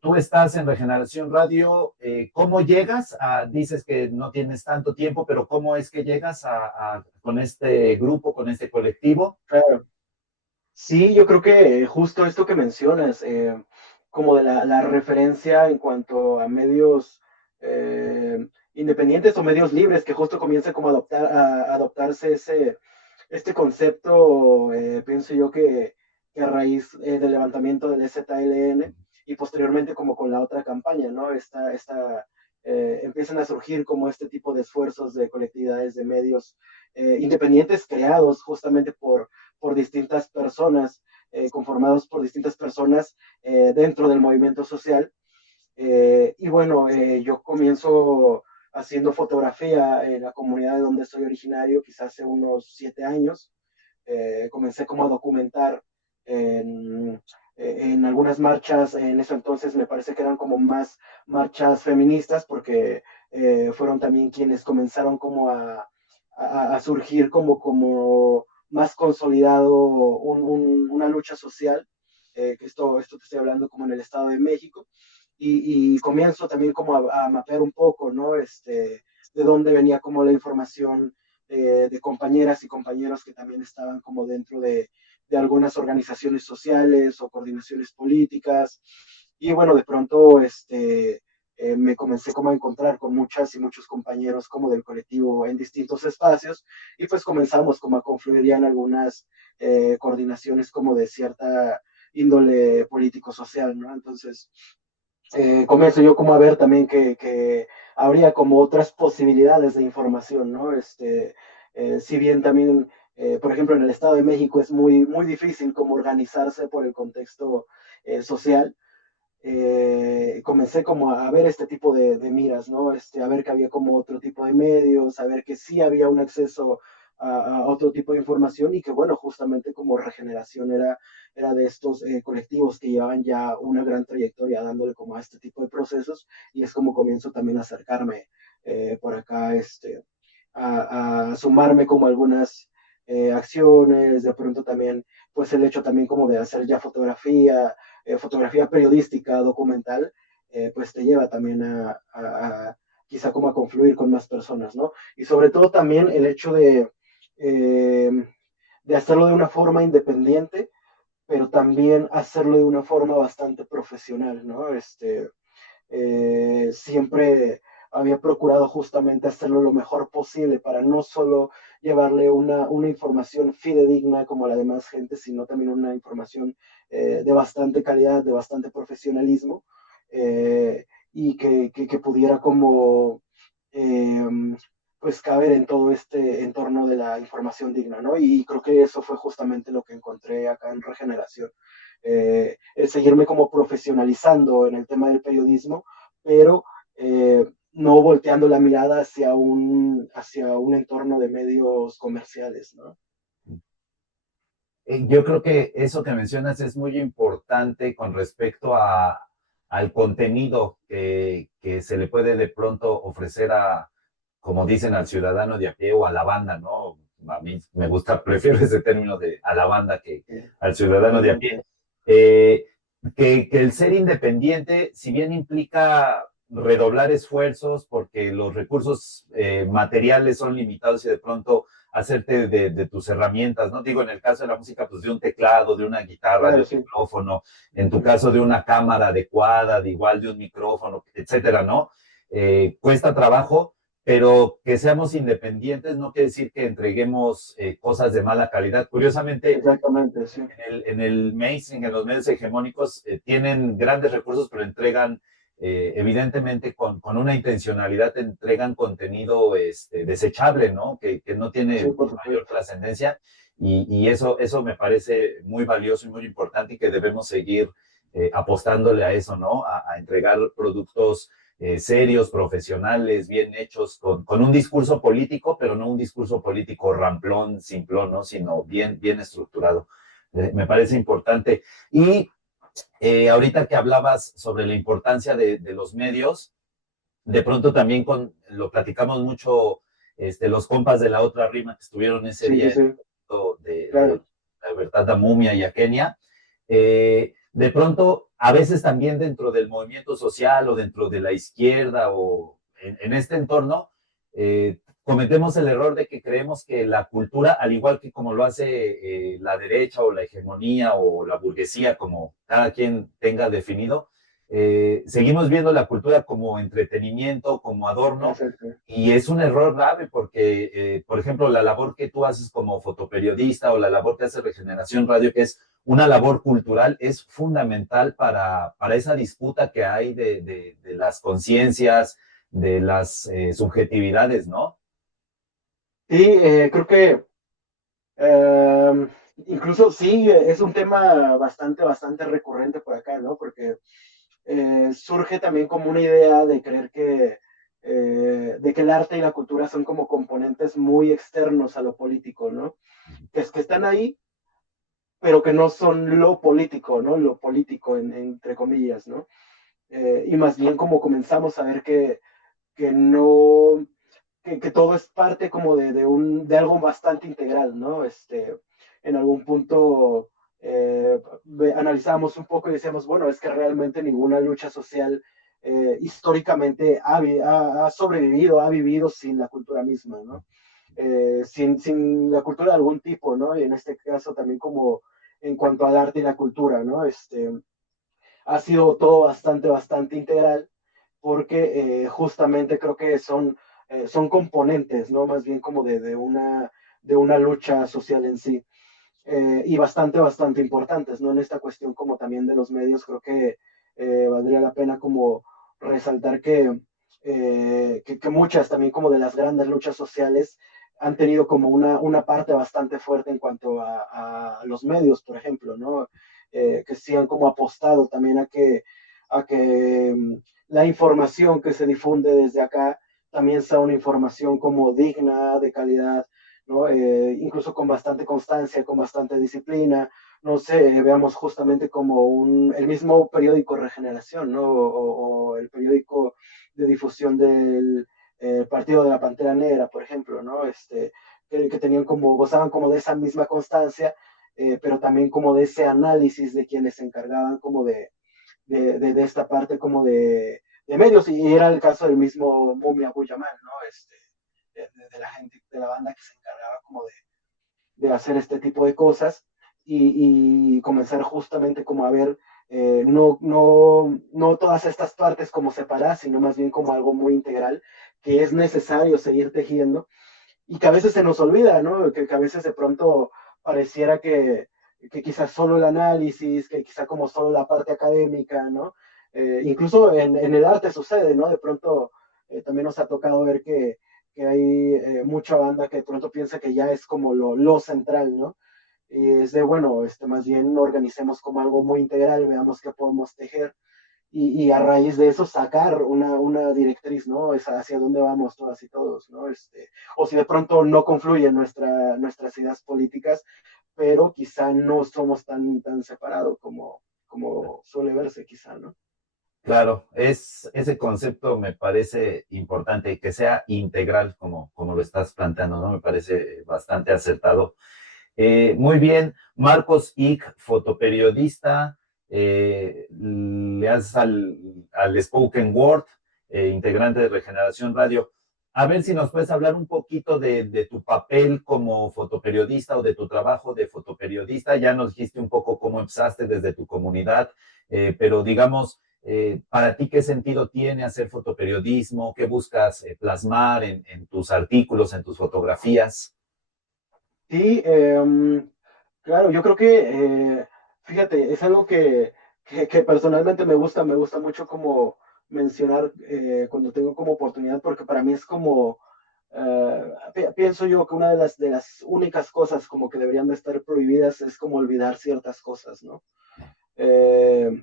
tú estás en Regeneración Radio. ¿Cómo llegas? Dices que no tienes tanto tiempo, pero ¿cómo es que llegas con este grupo, con este colectivo? Claro. Sí, yo creo que justo esto que mencionas, como de la referencia en cuanto a medios independientes o medios libres, que justo comienza como a adoptarse este concepto, pienso yo que a raíz del levantamiento del ZLN y posteriormente como con la otra campaña, ¿no? Empiezan a surgir como este tipo de esfuerzos de colectividades de medios independientes creados justamente por distintas personas, conformados por distintas personas dentro del movimiento social. Y bueno, yo comienzo haciendo fotografía en la comunidad de donde soy originario, quizás hace unos 7 años. Comencé como a documentar en algunas marchas, en ese entonces me parece que eran como más marchas feministas, porque fueron también quienes comenzaron como a surgir como más consolidado una lucha social, que esto te estoy hablando como en el Estado de México, y comienzo también como a mapear un poco, ¿no? De dónde venía como la información de compañeras y compañeros que también estaban como dentro de algunas organizaciones sociales o coordinaciones políticas. Y bueno, de pronto me comencé como a encontrar con muchas y muchos compañeros como del colectivo en distintos espacios, y pues comenzamos como a confluir ya en algunas coordinaciones como de cierta índole político-social, ¿no? Entonces, comienzo yo como a ver también que habría como otras posibilidades de información, ¿no? Si bien también, por ejemplo, en el Estado de México es muy, muy difícil como organizarse por el contexto social, comencé como a ver este tipo de miras, ¿no? A ver que había como otro tipo de medios, a ver que sí había un acceso a otro tipo de información y que, bueno, justamente como Regeneración era de estos colectivos que llevaban ya una gran trayectoria dándole como a este tipo de procesos y es como comienzo también a acercarme por acá, a sumarme como algunas acciones, de pronto también, pues el hecho también como de hacer ya fotografía periodística, documental, pues te lleva también quizá como a confluir con más personas, ¿no? Y sobre todo también el hecho eh, de hacerlo de una forma independiente, pero también hacerlo de una forma bastante profesional, ¿no? Siempre había procurado justamente hacerlo lo mejor posible para no solo llevarle una información fidedigna como a la demás gente, sino también una información de bastante calidad, de bastante profesionalismo, y que pudiera como eh, pues caber en todo este entorno de la información digna, ¿no? Y creo que eso fue justamente lo que encontré acá en Regeneración. El seguirme como profesionalizando en el tema del periodismo, pero no volteando la mirada hacia un entorno de medios comerciales, ¿no? Yo creo que eso que mencionas es muy importante con respecto al contenido que se le puede de pronto ofrecer como dicen, al ciudadano de a pie o a la banda, ¿no? A mí me gusta, prefiero ese término de a la banda que al ciudadano de a pie. Eh, que el ser independiente, si bien implica redoblar esfuerzos porque los recursos materiales son limitados y de pronto hacerte de tus herramientas, ¿no? Digo, en el caso de la música, pues de un teclado, de una guitarra, de Claro, un sí. micrófono, en tu caso de una cámara adecuada, de igual de un micrófono, etcétera, ¿no? Cuesta trabajo, pero que seamos independientes no quiere decir que entreguemos cosas de mala calidad. Curiosamente, Exactamente, sí. en el mainstream, en los medios hegemónicos, tienen grandes recursos, pero entregan, evidentemente, con una intencionalidad, entregan contenido desechable, ¿no? Que no Sí, tiene por mayor supuesto. trascendencia. Y eso me parece muy valioso y muy importante y que debemos seguir apostándole a eso, ¿no? A entregar productos serios, profesionales, bien hechos, con un discurso político, pero no un discurso político ramplón, simplón, ¿no? Sino bien estructurado. Me parece importante. Y ahorita que hablabas sobre la importancia de los medios, de pronto también lo platicamos mucho los compas de la otra rima que estuvieron ese Sí, sí, día sí, de claro. la Libertad a Mumia y a Kenia. De pronto, a veces también dentro del movimiento social o dentro de la izquierda o en este entorno, cometemos el error de que creemos que la cultura, al igual que como lo hace la derecha o la hegemonía o la burguesía, como cada quien tenga definido, seguimos viendo la cultura como entretenimiento, como adorno, Exacto. y es un error grave porque, por ejemplo, la labor que tú haces como fotoperiodista o la labor que hace Regeneración Radio, que es una labor cultural, es fundamental para esa disputa que hay de las conciencias, de las subjetividades, ¿no? Sí, creo que eh, incluso sí, es un tema bastante recurrente por acá, ¿no? Porque surge también como una idea de creer de que el arte y la cultura son como componentes muy externos a lo político, ¿no? Que es que están ahí, pero que no son lo político, ¿no? Lo político, entre comillas, ¿no? Y más bien como comenzamos a ver que no, que todo es parte como de algo bastante integral, ¿no? En algún punto analizamos un poco y decíamos, bueno, es que realmente ninguna lucha social históricamente ha sobrevivido, ha vivido sin la cultura misma, ¿no? Sin la cultura de algún tipo, ¿no? Y en este caso también como en cuanto al arte y la cultura, ¿no? Ha sido todo bastante integral porque justamente creo que son componentes, ¿no? Más bien como de una lucha social en sí. Y bastante importantes, ¿no? En esta cuestión como también de los medios, creo que valdría la pena como resaltar que muchas también como de las grandes luchas sociales han tenido como una parte bastante fuerte en cuanto a los medios, por ejemplo, ¿no? Que sí han como apostado también a que la información que se difunde desde acá también sea una información como digna, de calidad, ¿no? Incluso con bastante constancia, con bastante disciplina. No sé, veamos justamente como el mismo periódico Regeneración, ¿no? O el periódico de difusión del Partido de la Pantera Negra, por ejemplo, ¿no? Que tenían como, gozaban como de esa misma constancia, pero también como de ese análisis de quienes se encargaban como de esta parte como de medios, y era el caso del mismo Mumia Abu Jamal, ¿no? De la gente, de la banda que se encargaba como de hacer este tipo de cosas y comenzar justamente como a ver no todas estas partes como separadas, sino más bien como algo muy integral que es necesario seguir tejiendo y que a veces se nos olvida, ¿no? Que a veces de pronto pareciera que quizás solo el análisis, que quizá como solo la parte académica, ¿no? Incluso en el arte sucede, ¿no? De pronto también nos ha tocado ver que hay mucha banda que de pronto piensa que ya es como lo central, ¿no? Y es de, bueno, más bien organicemos como algo muy integral, veamos qué podemos tejer y a raíz de eso sacar una directriz, ¿no? Es hacia dónde vamos todas y todos, ¿no? O si de pronto no confluyen nuestras ideas políticas, pero quizá no somos tan separados como suele verse quizá, ¿no? Claro, ese concepto me parece importante, que sea integral como lo estás planteando, ¿no? Me parece bastante acertado. Muy bien, Marcos Ick, fotoperiodista, le haces al Spoken Word, integrante de Regeneración Radio. A ver si nos puedes hablar un poquito de tu papel como fotoperiodista o de tu trabajo de fotoperiodista. Ya nos dijiste un poco cómo empezaste desde tu comunidad, pero digamos, para ti, ¿qué sentido tiene hacer fotoperiodismo? ¿Qué buscas plasmar en tus artículos, en tus fotografías? Sí, claro, yo creo que, fíjate, es algo que personalmente me gusta mucho como mencionar cuando tengo como oportunidad, porque para mí es como, pienso yo que una de las únicas cosas como que deberían de estar prohibidas es como olvidar ciertas cosas, ¿no? Eh,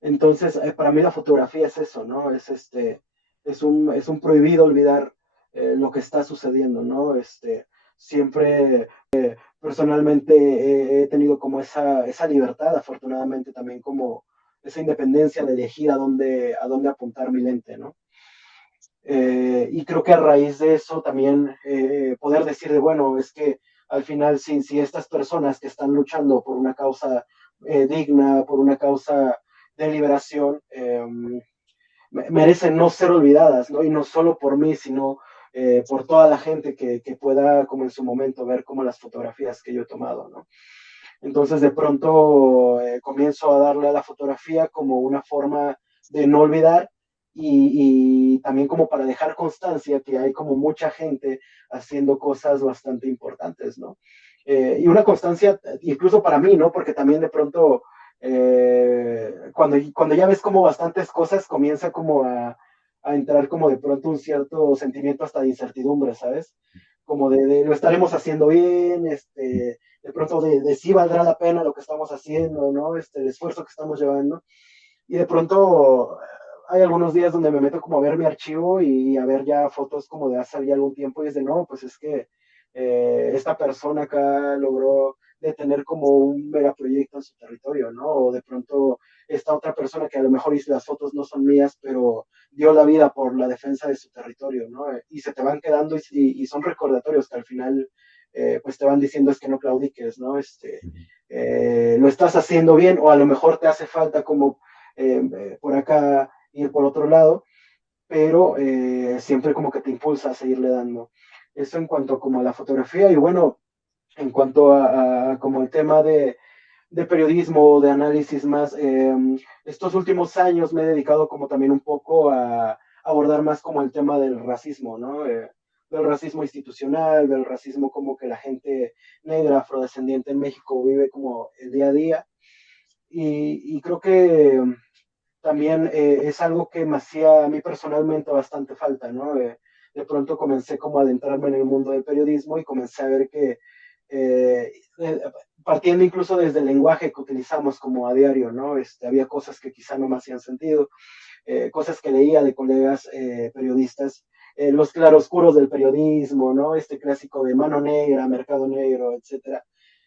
entonces, para mí la fotografía es eso, ¿no? Es un prohibido olvidar lo que está sucediendo, ¿no? Siempre personalmente he tenido como esa libertad, afortunadamente también como esa independencia de elegir a dónde apuntar mi lente, ¿no? Y creo que a raíz de eso también poder decir de, bueno, es que al final si estas personas que están luchando por una causa digna, por una causa de liberación, merecen no ser olvidadas, ¿no? Y no solo por mí, sino por toda la gente que pueda, como en su momento, ver como las fotografías que yo he tomado, ¿no? Entonces, de pronto comienzo a darle a la fotografía como una forma de no olvidar y también como para dejar constancia que hay como mucha gente haciendo cosas bastante importantes, ¿no? Y una constancia incluso para mí, ¿no? Porque también de pronto cuando ya ves como bastantes cosas comienza como a entrar como de pronto un cierto sentimiento hasta de incertidumbre, ¿sabes? Como de lo estaremos haciendo bien, de pronto de si valdrá la pena lo que estamos haciendo, ¿no? El esfuerzo que estamos llevando. Y de pronto hay algunos días donde me meto como a ver mi archivo y a ver ya fotos como de hace ya algún tiempo y es de, no, pues es que esta persona acá logró detener como un megaproyecto en su territorio, ¿no? O de pronto esta otra persona que a lo mejor dice las fotos no son mías, pero dio la vida por la defensa de su territorio, ¿no? Y se te van quedando y son recordatorios que al final pues te van diciendo es que no claudiques, ¿no? Lo estás haciendo bien o a lo mejor te hace falta como por acá ir por otro lado, pero siempre como que te impulsa a seguirle dando. Eso en cuanto como a la fotografía y bueno, en cuanto a como el tema de periodismo, de análisis más, estos últimos años me he dedicado como también un poco a abordar más como el tema del racismo, ¿no? Del racismo institucional, del racismo como que la gente negra, afrodescendiente en México vive como el día a día. Y creo que también es algo que me hacía a mí personalmente bastante falta, ¿no? De pronto comencé como a adentrarme en el mundo del periodismo y comencé a ver que eh, partiendo incluso desde el lenguaje que utilizamos como a diario, ¿no? Había cosas que quizá no me hacían sentido, cosas que leía de colegas periodistas, los claroscuros del periodismo, ¿no? Este clásico de mano negra, mercado negro, etcétera.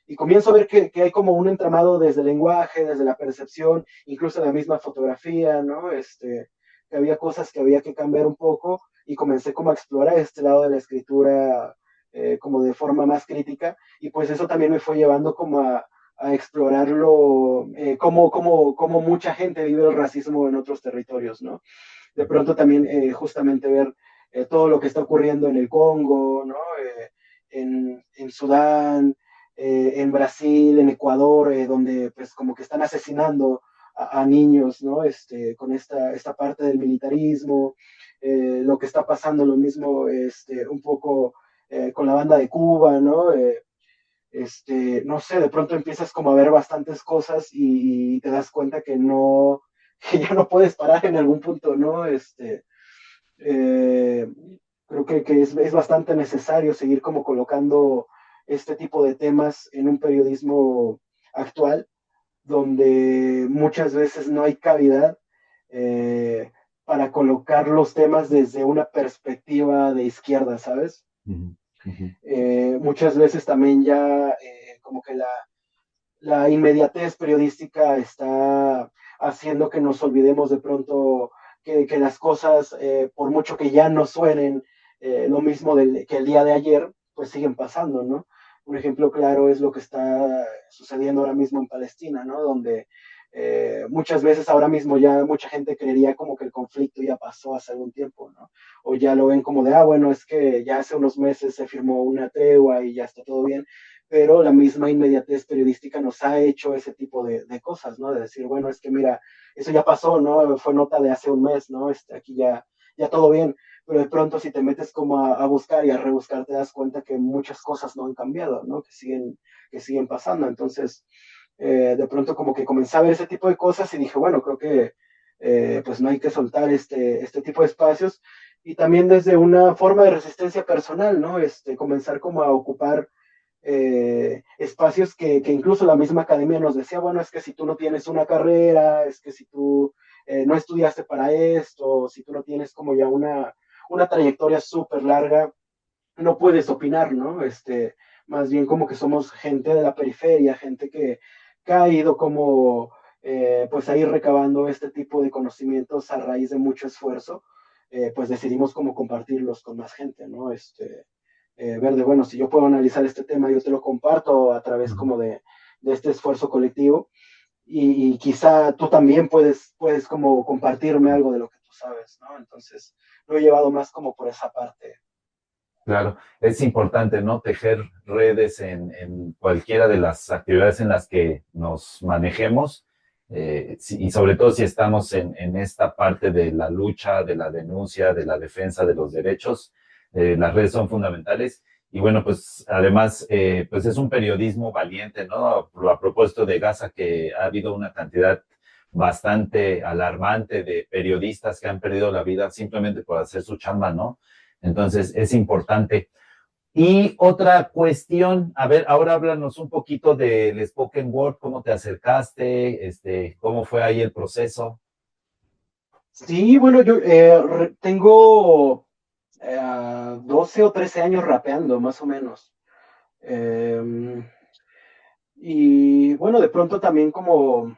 Y comienzo a ver que hay como un entramado desde el lenguaje, desde la percepción, incluso la misma fotografía, ¿no? Que había cosas que había que cambiar un poco y comencé como a explorar este lado de la escritura como de forma más crítica y pues eso también me fue llevando como a explorarlo, cómo mucha gente vive el racismo en otros territorios, ¿no? De pronto también justamente ver todo lo que está ocurriendo en el Congo, ¿no? En Sudán, en Brasil, en Ecuador, donde pues como que están asesinando a niños, ¿no? Con esta parte del militarismo, lo que está pasando lo mismo un poco con la banda de Cuba, ¿no? No sé, de pronto empiezas como a ver bastantes cosas y te das cuenta que no, que ya no puedes parar en algún punto, ¿no? Eh, Creo que es bastante necesario seguir como colocando este tipo de temas en un periodismo actual, donde muchas veces no hay cavidad eh, para colocar los temas desde una perspectiva de izquierda, ¿sabes? Ujú, ujú. Muchas veces también ya como que la inmediatez periodística está haciendo que nos olvidemos de pronto que las cosas, por mucho que ya no suenen lo mismo que el día de ayer, pues siguen pasando, ¿no? Un ejemplo claro es lo que está sucediendo ahora mismo en Palestina, ¿no? Donde muchas veces ahora mismo ya mucha gente creería como que el conflicto ya pasó hace algún tiempo, ¿no? O ya lo ven como de, bueno, es que ya hace unos meses se firmó una tregua y ya está todo bien, pero la misma inmediatez periodística nos ha hecho ese tipo de cosas, ¿no? De decir, bueno, es que mira, eso ya pasó, ¿no? Fue nota de hace un mes, ¿no? Aquí ya todo bien, pero de pronto si te metes como a buscar y a rebuscar, te das cuenta que muchas cosas no han cambiado, ¿no? Que siguen pasando. Entonces, de pronto como que comencé a ver ese tipo de cosas y dije, bueno, creo que pues no hay que soltar este tipo de espacios y también desde una forma de resistencia personal, ¿no? Comenzar como a ocupar espacios que incluso la misma academia nos decía, bueno, es que si tú no tienes una carrera, es que si tú no estudiaste para esto, si tú no tienes como ya una trayectoria súper larga, no puedes opinar, ¿no? Más bien como que somos gente de la periferia, gente que ha ido como pues a ir recabando este tipo de conocimientos a raíz de mucho esfuerzo, pues decidimos como compartirlos con más gente, ¿no? Ver de, bueno, si yo puedo analizar este tema, yo te lo comparto a través como de este esfuerzo colectivo y quizá tú también puedes como compartirme algo de lo que tú sabes, ¿no? Entonces, lo he llevado más como por esa parte. Claro, es importante, ¿no? Tejer redes en cualquiera de las actividades en las que nos manejemos, y sobre todo si estamos en esta parte de la lucha, de la denuncia, de la defensa de los derechos, las redes son fundamentales. Y bueno, pues además, pues es un periodismo valiente, ¿no? A propósito de Gaza, que ha habido una cantidad bastante alarmante de periodistas que han perdido la vida simplemente por hacer su chamba, ¿no? Entonces, es importante. Y otra cuestión, a ver, ahora háblanos un poquito del spoken word, cómo te acercaste, cómo fue ahí el proceso. Sí, bueno, yo tengo 12 o 13 años rapeando, más o menos. Eh, y bueno, de pronto también como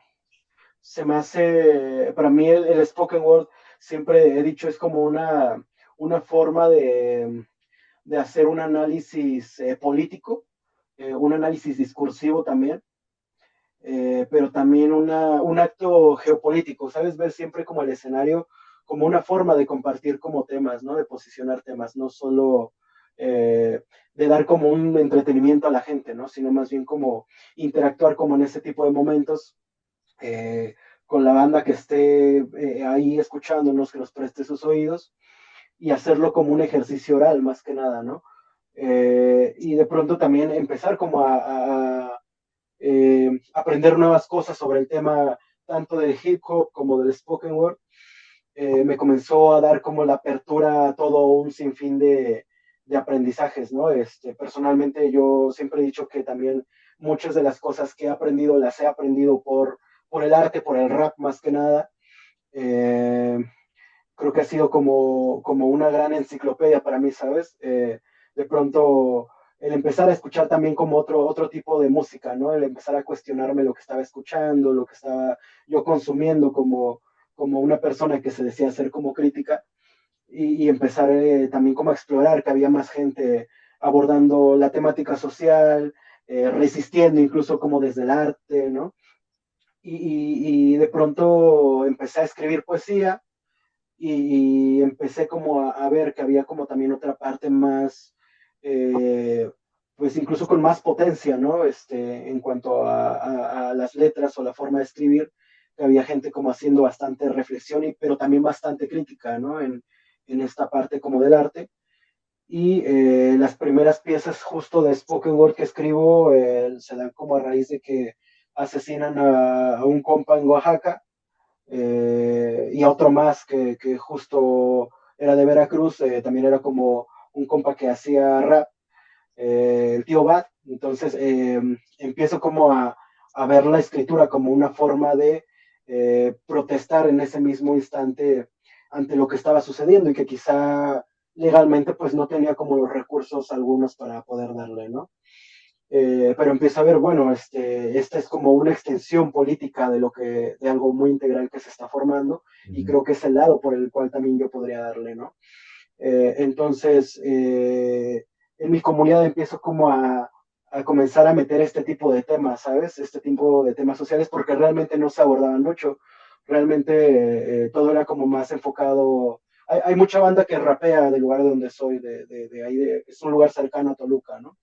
se me hace, para mí el spoken word, siempre he dicho, es como una forma de hacer un análisis político, un análisis discursivo también, pero también un acto geopolítico, ¿sabes? Ver siempre como el escenario como una forma de compartir como temas, ¿no? De posicionar temas, no solo de dar como un entretenimiento a la gente, ¿no? Sino más bien como interactuar como en ese tipo de momentos eh, con la banda que esté ahí escuchándonos, que nos preste sus oídos y hacerlo como un ejercicio oral más que nada, ¿no? Y de pronto también empezar como a aprender nuevas cosas sobre el tema tanto del hip hop como del spoken word. Me comenzó a dar como la apertura a todo un sinfín de aprendizajes, ¿no? Personalmente yo siempre he dicho que también muchas de las cosas que he aprendido las he aprendido por el arte, por el rap más que nada. Eh, Creo que ha sido como una gran enciclopedia para mí, ¿sabes? De pronto el empezar a escuchar también como otro tipo de música, ¿no? El empezar a cuestionarme lo que estaba escuchando, lo que estaba yo consumiendo como una persona que se decía ser como crítica y empezar también como a explorar que había más gente abordando la temática social, resistiendo incluso como desde el arte, ¿no? Y de pronto empecé a escribir poesía y empecé como a ver que había como también otra parte más, eh, pues incluso con más potencia, ¿no? En cuanto a las letras o la forma de escribir, que había gente como haciendo bastante reflexión, pero también bastante crítica, ¿no? En esta parte como del arte. Y las primeras piezas justo de Spoken Word que escribo se dan como a raíz de que asesinan a un compa en Oaxaca y a otro más que justo era de Veracruz, también era como un compa que hacía rap, el tío Bad. Entonces empiezo como a ver la escritura como una forma de protestar en ese mismo instante ante lo que estaba sucediendo y que quizá legalmente pues no tenía como los recursos algunos para poder darle, ¿no? Pero empiezo a ver, bueno, esta es como una extensión política de algo muy integral que se está formando y creo que es el lado por el cual también yo podría darle, ¿no? Entonces, en mi comunidad empiezo como a comenzar a meter este tipo de temas, ¿sabes? Este tipo de temas sociales porque realmente no se abordaban mucho, realmente todo era como más enfocado. Hay mucha banda que rapea del lugar donde soy, de ahí, es un lugar cercano a Toluca, ¿no?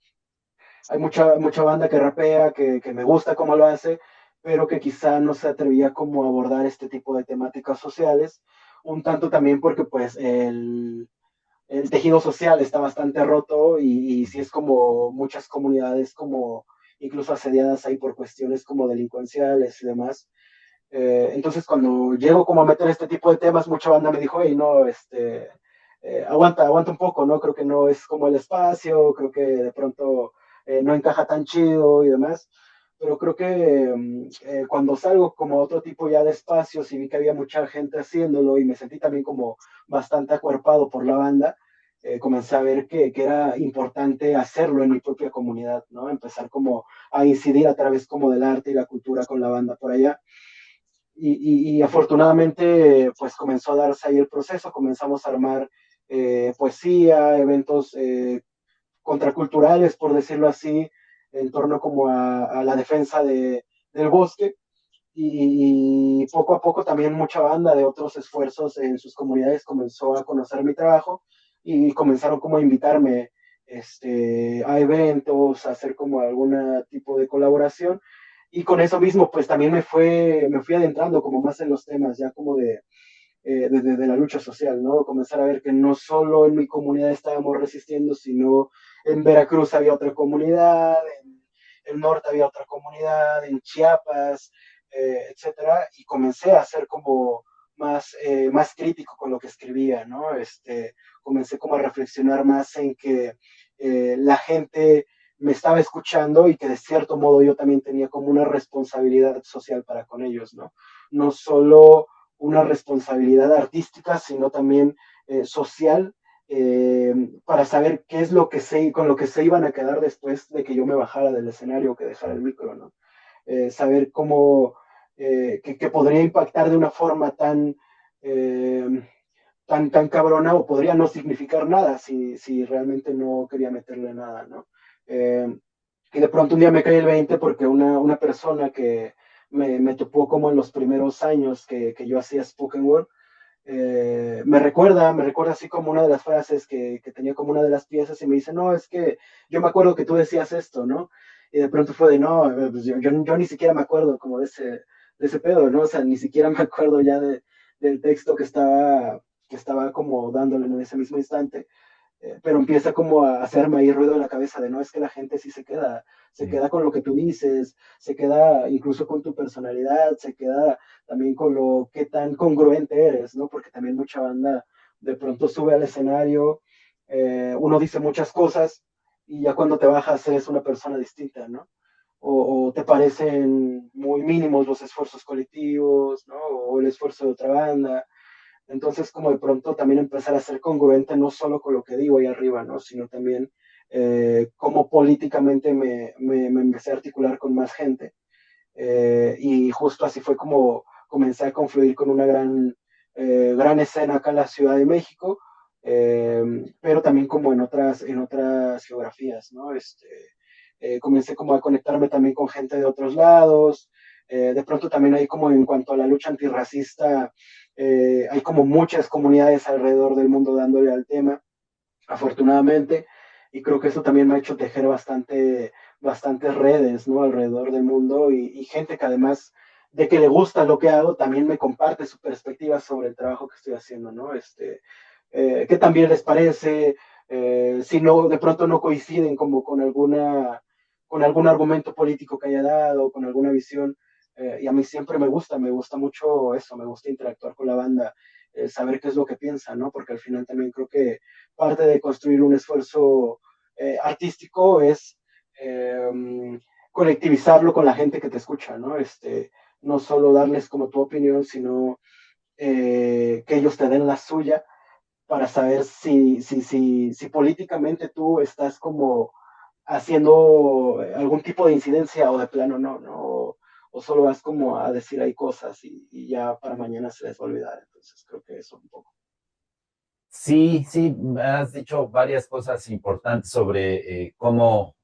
Hay mucha banda que rapea, que me gusta cómo lo hace, pero que quizá no se atrevía como a abordar este tipo de temáticas sociales, un tanto también porque pues el tejido social está bastante roto y sí es como muchas comunidades como incluso asediadas ahí por cuestiones como delincuenciales y demás. Entonces cuando llego como a meter este tipo de temas, mucha banda me dijo, hey, no, aguanta un poco, ¿no? Creo que no es como el espacio, creo que de pronto no encaja tan chido y demás, pero creo que cuando salgo como a otro tipo ya de espacios y vi que había mucha gente haciéndolo y me sentí también como bastante acuerpado por la banda, comencé a ver que era importante hacerlo en mi propia comunidad, ¿no? Empezar como a incidir a través como del arte y la cultura con la banda por allá. Y afortunadamente, pues comenzó a darse ahí el proceso, comenzamos a armar poesía, eventos contraculturales, por decirlo así, en torno como a la defensa del bosque. Y poco a poco también mucha banda de otros esfuerzos en sus comunidades comenzó a conocer mi trabajo y comenzaron como a invitarme a eventos, a hacer como algún tipo de colaboración. Y con eso mismo, pues también me fui adentrando como más en los temas, ya como de la lucha social, ¿no? Comenzar a ver que no solo en mi comunidad estábamos resistiendo, sino en Veracruz había otra comunidad, en el norte había otra comunidad, en Chiapas, etcétera, y comencé a ser como más crítico con lo que escribía, ¿no? Comencé como a reflexionar más en que la gente me estaba escuchando y que de cierto modo yo también tenía como una responsabilidad social para con ellos, ¿no? No solo una responsabilidad artística, sino también social, para saber qué es lo que con lo que se iban a quedar después de que yo me bajara del escenario o que dejara el micro, ¿no? Saber cómo, que podría impactar de una forma tan cabrona o podría no significar nada si realmente no quería meterle nada, ¿no? Y de pronto un día me cae el 20 porque una persona que me topó como en los primeros años que yo hacía Spoken Word, me recuerda así como una de las frases que tenía como una de las piezas y me dice, no, es que yo me acuerdo que tú decías esto, ¿no? Y de pronto fue de, no, pues yo ni siquiera me acuerdo como de ese pedo, ¿no? O sea, ni siquiera me acuerdo ya del texto que estaba como dándole en ese mismo instante, pero empieza como a hacerme ahí ruido en la cabeza de no, es que la gente sí se queda con lo que tú dices, se queda incluso con tu personalidad, se queda también con lo que tan congruente eres, ¿no? Porque también mucha banda de pronto sube al escenario, uno dice muchas cosas y ya cuando te bajas eres una persona distinta, ¿no? O te parecen muy mínimos los esfuerzos colectivos, ¿no? O el esfuerzo de otra banda. Entonces, como de pronto también empezar a ser congruente no solo con lo que digo ahí arriba, ¿no? Sino también cómo políticamente me empecé a articular con más gente. Y justo así fue como comencé a confluir con una gran escena acá en la Ciudad de México, pero también como en otras geografías, ¿no? Comencé como a conectarme también con gente de otros lados. De pronto también hay como en cuanto a la lucha antirracista, hay como muchas comunidades alrededor del mundo dándole al tema, afortunadamente, y creo que eso también me ha hecho tejer bastantes redes, ¿no? Alrededor del mundo y gente que además de que le gusta lo que hago, también me comparte su perspectiva sobre el trabajo que estoy haciendo, ¿no? ¿Qué también les parece? Si no, de pronto no coinciden como con algún argumento político que haya dado, con alguna visión, y a mí siempre me gusta mucho eso, me gusta interactuar con la banda, saber qué es lo que piensan, ¿no? Porque al final también creo que parte de construir un esfuerzo artístico es colectivizarlo con la gente que te escucha, ¿no? No solo darles como tu opinión, sino que ellos te den la suya para saber si políticamente tú estás como haciendo algún tipo de incidencia o de plano o solo vas como a decir hay cosas y ya para mañana se les va a olvidar. Entonces creo que eso un poco. Sí, sí, has dicho varias cosas importantes sobre cómo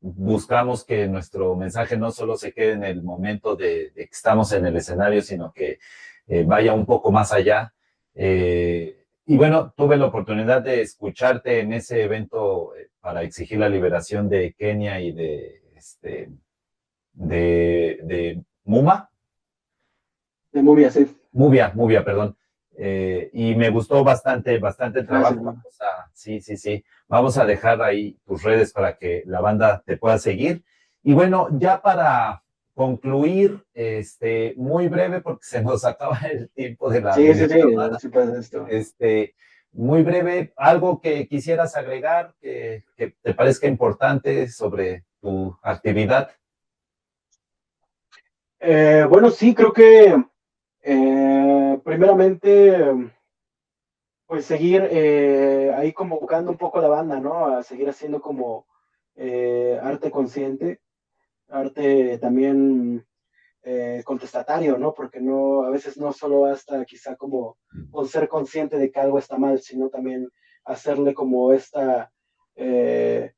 buscamos que nuestro mensaje no solo se quede en el momento de que estamos en el escenario, sino que vaya un poco más allá. Y bueno, tuve la oportunidad de escucharte en ese evento para exigir la liberación de Kenia y de Muma. De Movie Así. Mubia, perdón. Y me gustó bastante el trabajo. Gracias. Sí, sí, sí. Vamos a dejar ahí tus redes para que la banda te pueda seguir. Y bueno, ya para concluir, muy breve, porque se nos acaba el tiempo de la Sí, sí, sí, videollamada. sí pasa esto. Muy breve, algo que quisieras agregar que te parezca importante sobre tu actividad. Bueno, sí, creo que primeramente, pues seguir ahí convocando un poco a la banda, ¿no? A seguir haciendo como arte consciente, arte también contestatario, ¿no? Porque a veces no solo basta quizá como con ser consciente de que algo está mal, sino también hacerle como eh,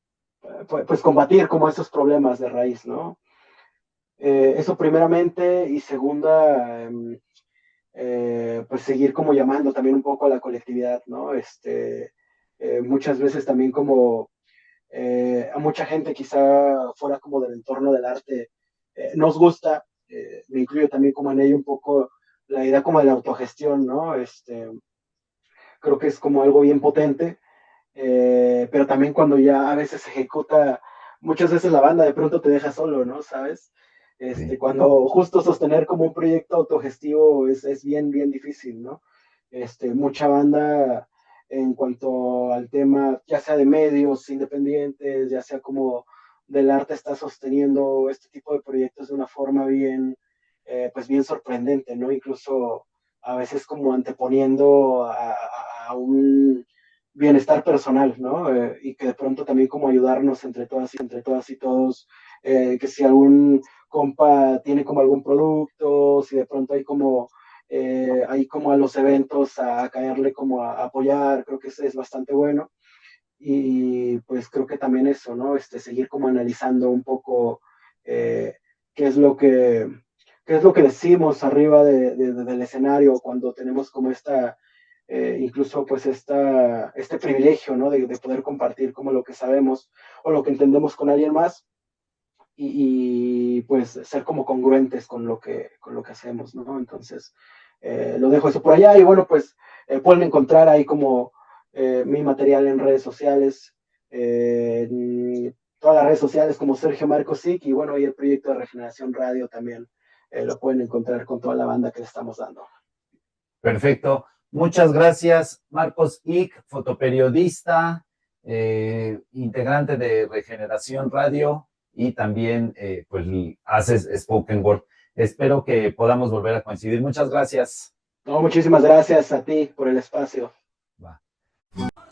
pues combatir como esos problemas de raíz, ¿no? Eso primeramente, y segunda, pues seguir como llamando también un poco a la colectividad, ¿no? Muchas veces también como a mucha gente quizá fuera como del entorno del arte nos gusta, me incluyo también como en ello un poco la idea como de la autogestión, ¿no? Creo que es como algo bien potente, pero también cuando ya a veces se ejecuta, muchas veces la banda de pronto te deja solo, ¿no? ¿Sabes? Sí. Cuando justo sostener como un proyecto autogestivo es bien, bien difícil, ¿no? Mucha banda en cuanto al tema, ya sea de medios independientes, ya sea como del arte, está sosteniendo este tipo de proyectos de una forma pues bien sorprendente, ¿no? Incluso a veces como anteponiendo a un bienestar personal, ¿no? Y que de pronto también como ayudarnos entre todas y todos, que si algún compa tiene como algún producto, si de pronto hay como a los eventos a caerle como a apoyar, creo que eso es bastante bueno. Y pues creo que también eso, ¿no? Seguir como analizando un poco eh, qué es lo que, qué es lo que decimos arriba del escenario cuando tenemos como incluso pues este privilegio, ¿no? De poder compartir como lo que sabemos o lo que entendemos con alguien más pues ser como congruentes con lo que hacemos, ¿no? Entonces, lo dejo eso por allá y bueno, pues pueden encontrar ahí como mi material en redes sociales, en todas las redes sociales como Sergio Marcos Sic y bueno, y el proyecto de Regeneración Radio también lo pueden encontrar con toda la banda que le estamos dando. Perfecto. Muchas gracias, Marcos Ick, fotoperiodista, integrante de Regeneración Radio y también pues haces spoken word. Espero que podamos volver a coincidir. Muchas gracias. No, muchísimas gracias a ti por el espacio. Va.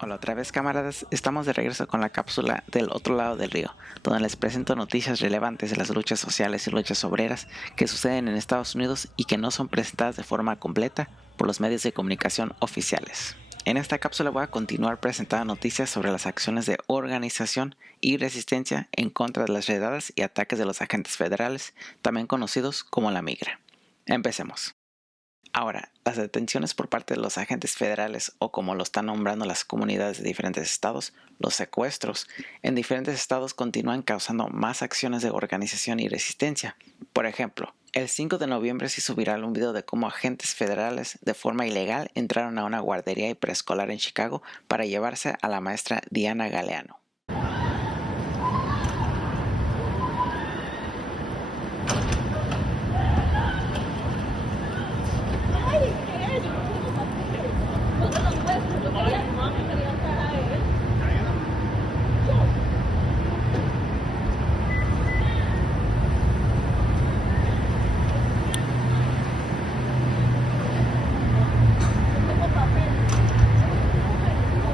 Hola otra vez, camaradas, estamos de regreso con la cápsula del otro lado del río, donde les presento noticias relevantes de las luchas sociales y luchas obreras que suceden en Estados Unidos y que no son presentadas de forma completa por los medios de comunicación oficiales. En esta cápsula voy a continuar presentando noticias sobre las acciones de organización y resistencia en contra de las redadas y ataques de los agentes federales, también conocidos como la migra. Empecemos. Ahora, las detenciones por parte de los agentes federales, o como lo están nombrando las comunidades de diferentes estados, los secuestros, en diferentes estados continúan causando más acciones de organización y resistencia. Por ejemplo, el 5 de noviembre se hizo viral un video de cómo agentes federales de forma ilegal entraron a una guardería y preescolar en Chicago para llevarse a la maestra Diana Galeano.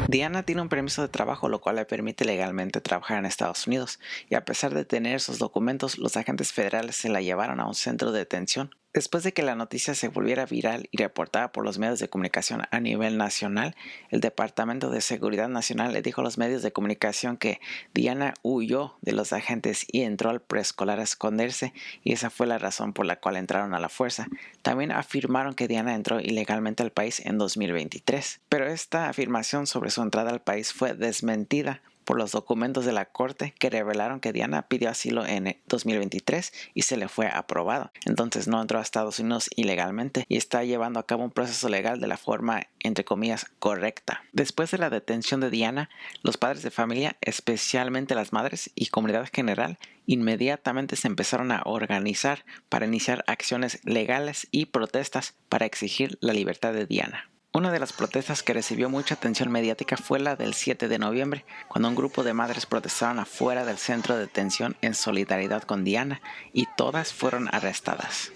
Diana tiene un permiso de trabajo, lo cual le permite legalmente trabajar en Estados Unidos, y a pesar de tener esos documentos, los agentes federales se la llevaron a un centro de detención. Después de que la noticia se volviera viral y reportada por los medios de comunicación a nivel nacional, el Departamento de Seguridad Nacional le dijo a los medios de comunicación que Diana huyó de los agentes y entró al preescolar a esconderse, y esa fue la razón por la cual entraron a la fuerza. También afirmaron que Diana entró ilegalmente al país en 2023, pero esta afirmación sobre su entrada al país fue desmentida por los documentos de la corte que revelaron que Diana pidió asilo en 2023 y se le fue aprobado. Entonces no entró a Estados Unidos ilegalmente y está llevando a cabo un proceso legal de la forma, entre comillas, correcta. Después de la detención de Diana, los padres de familia, especialmente las madres y comunidad general, inmediatamente se empezaron a organizar para iniciar acciones legales y protestas para exigir la libertad de Diana. Una de las protestas que recibió mucha atención mediática fue la del 7 de noviembre, cuando un grupo de madres protestaron afuera del centro de detención en solidaridad con Diana, y todas fueron arrestadas.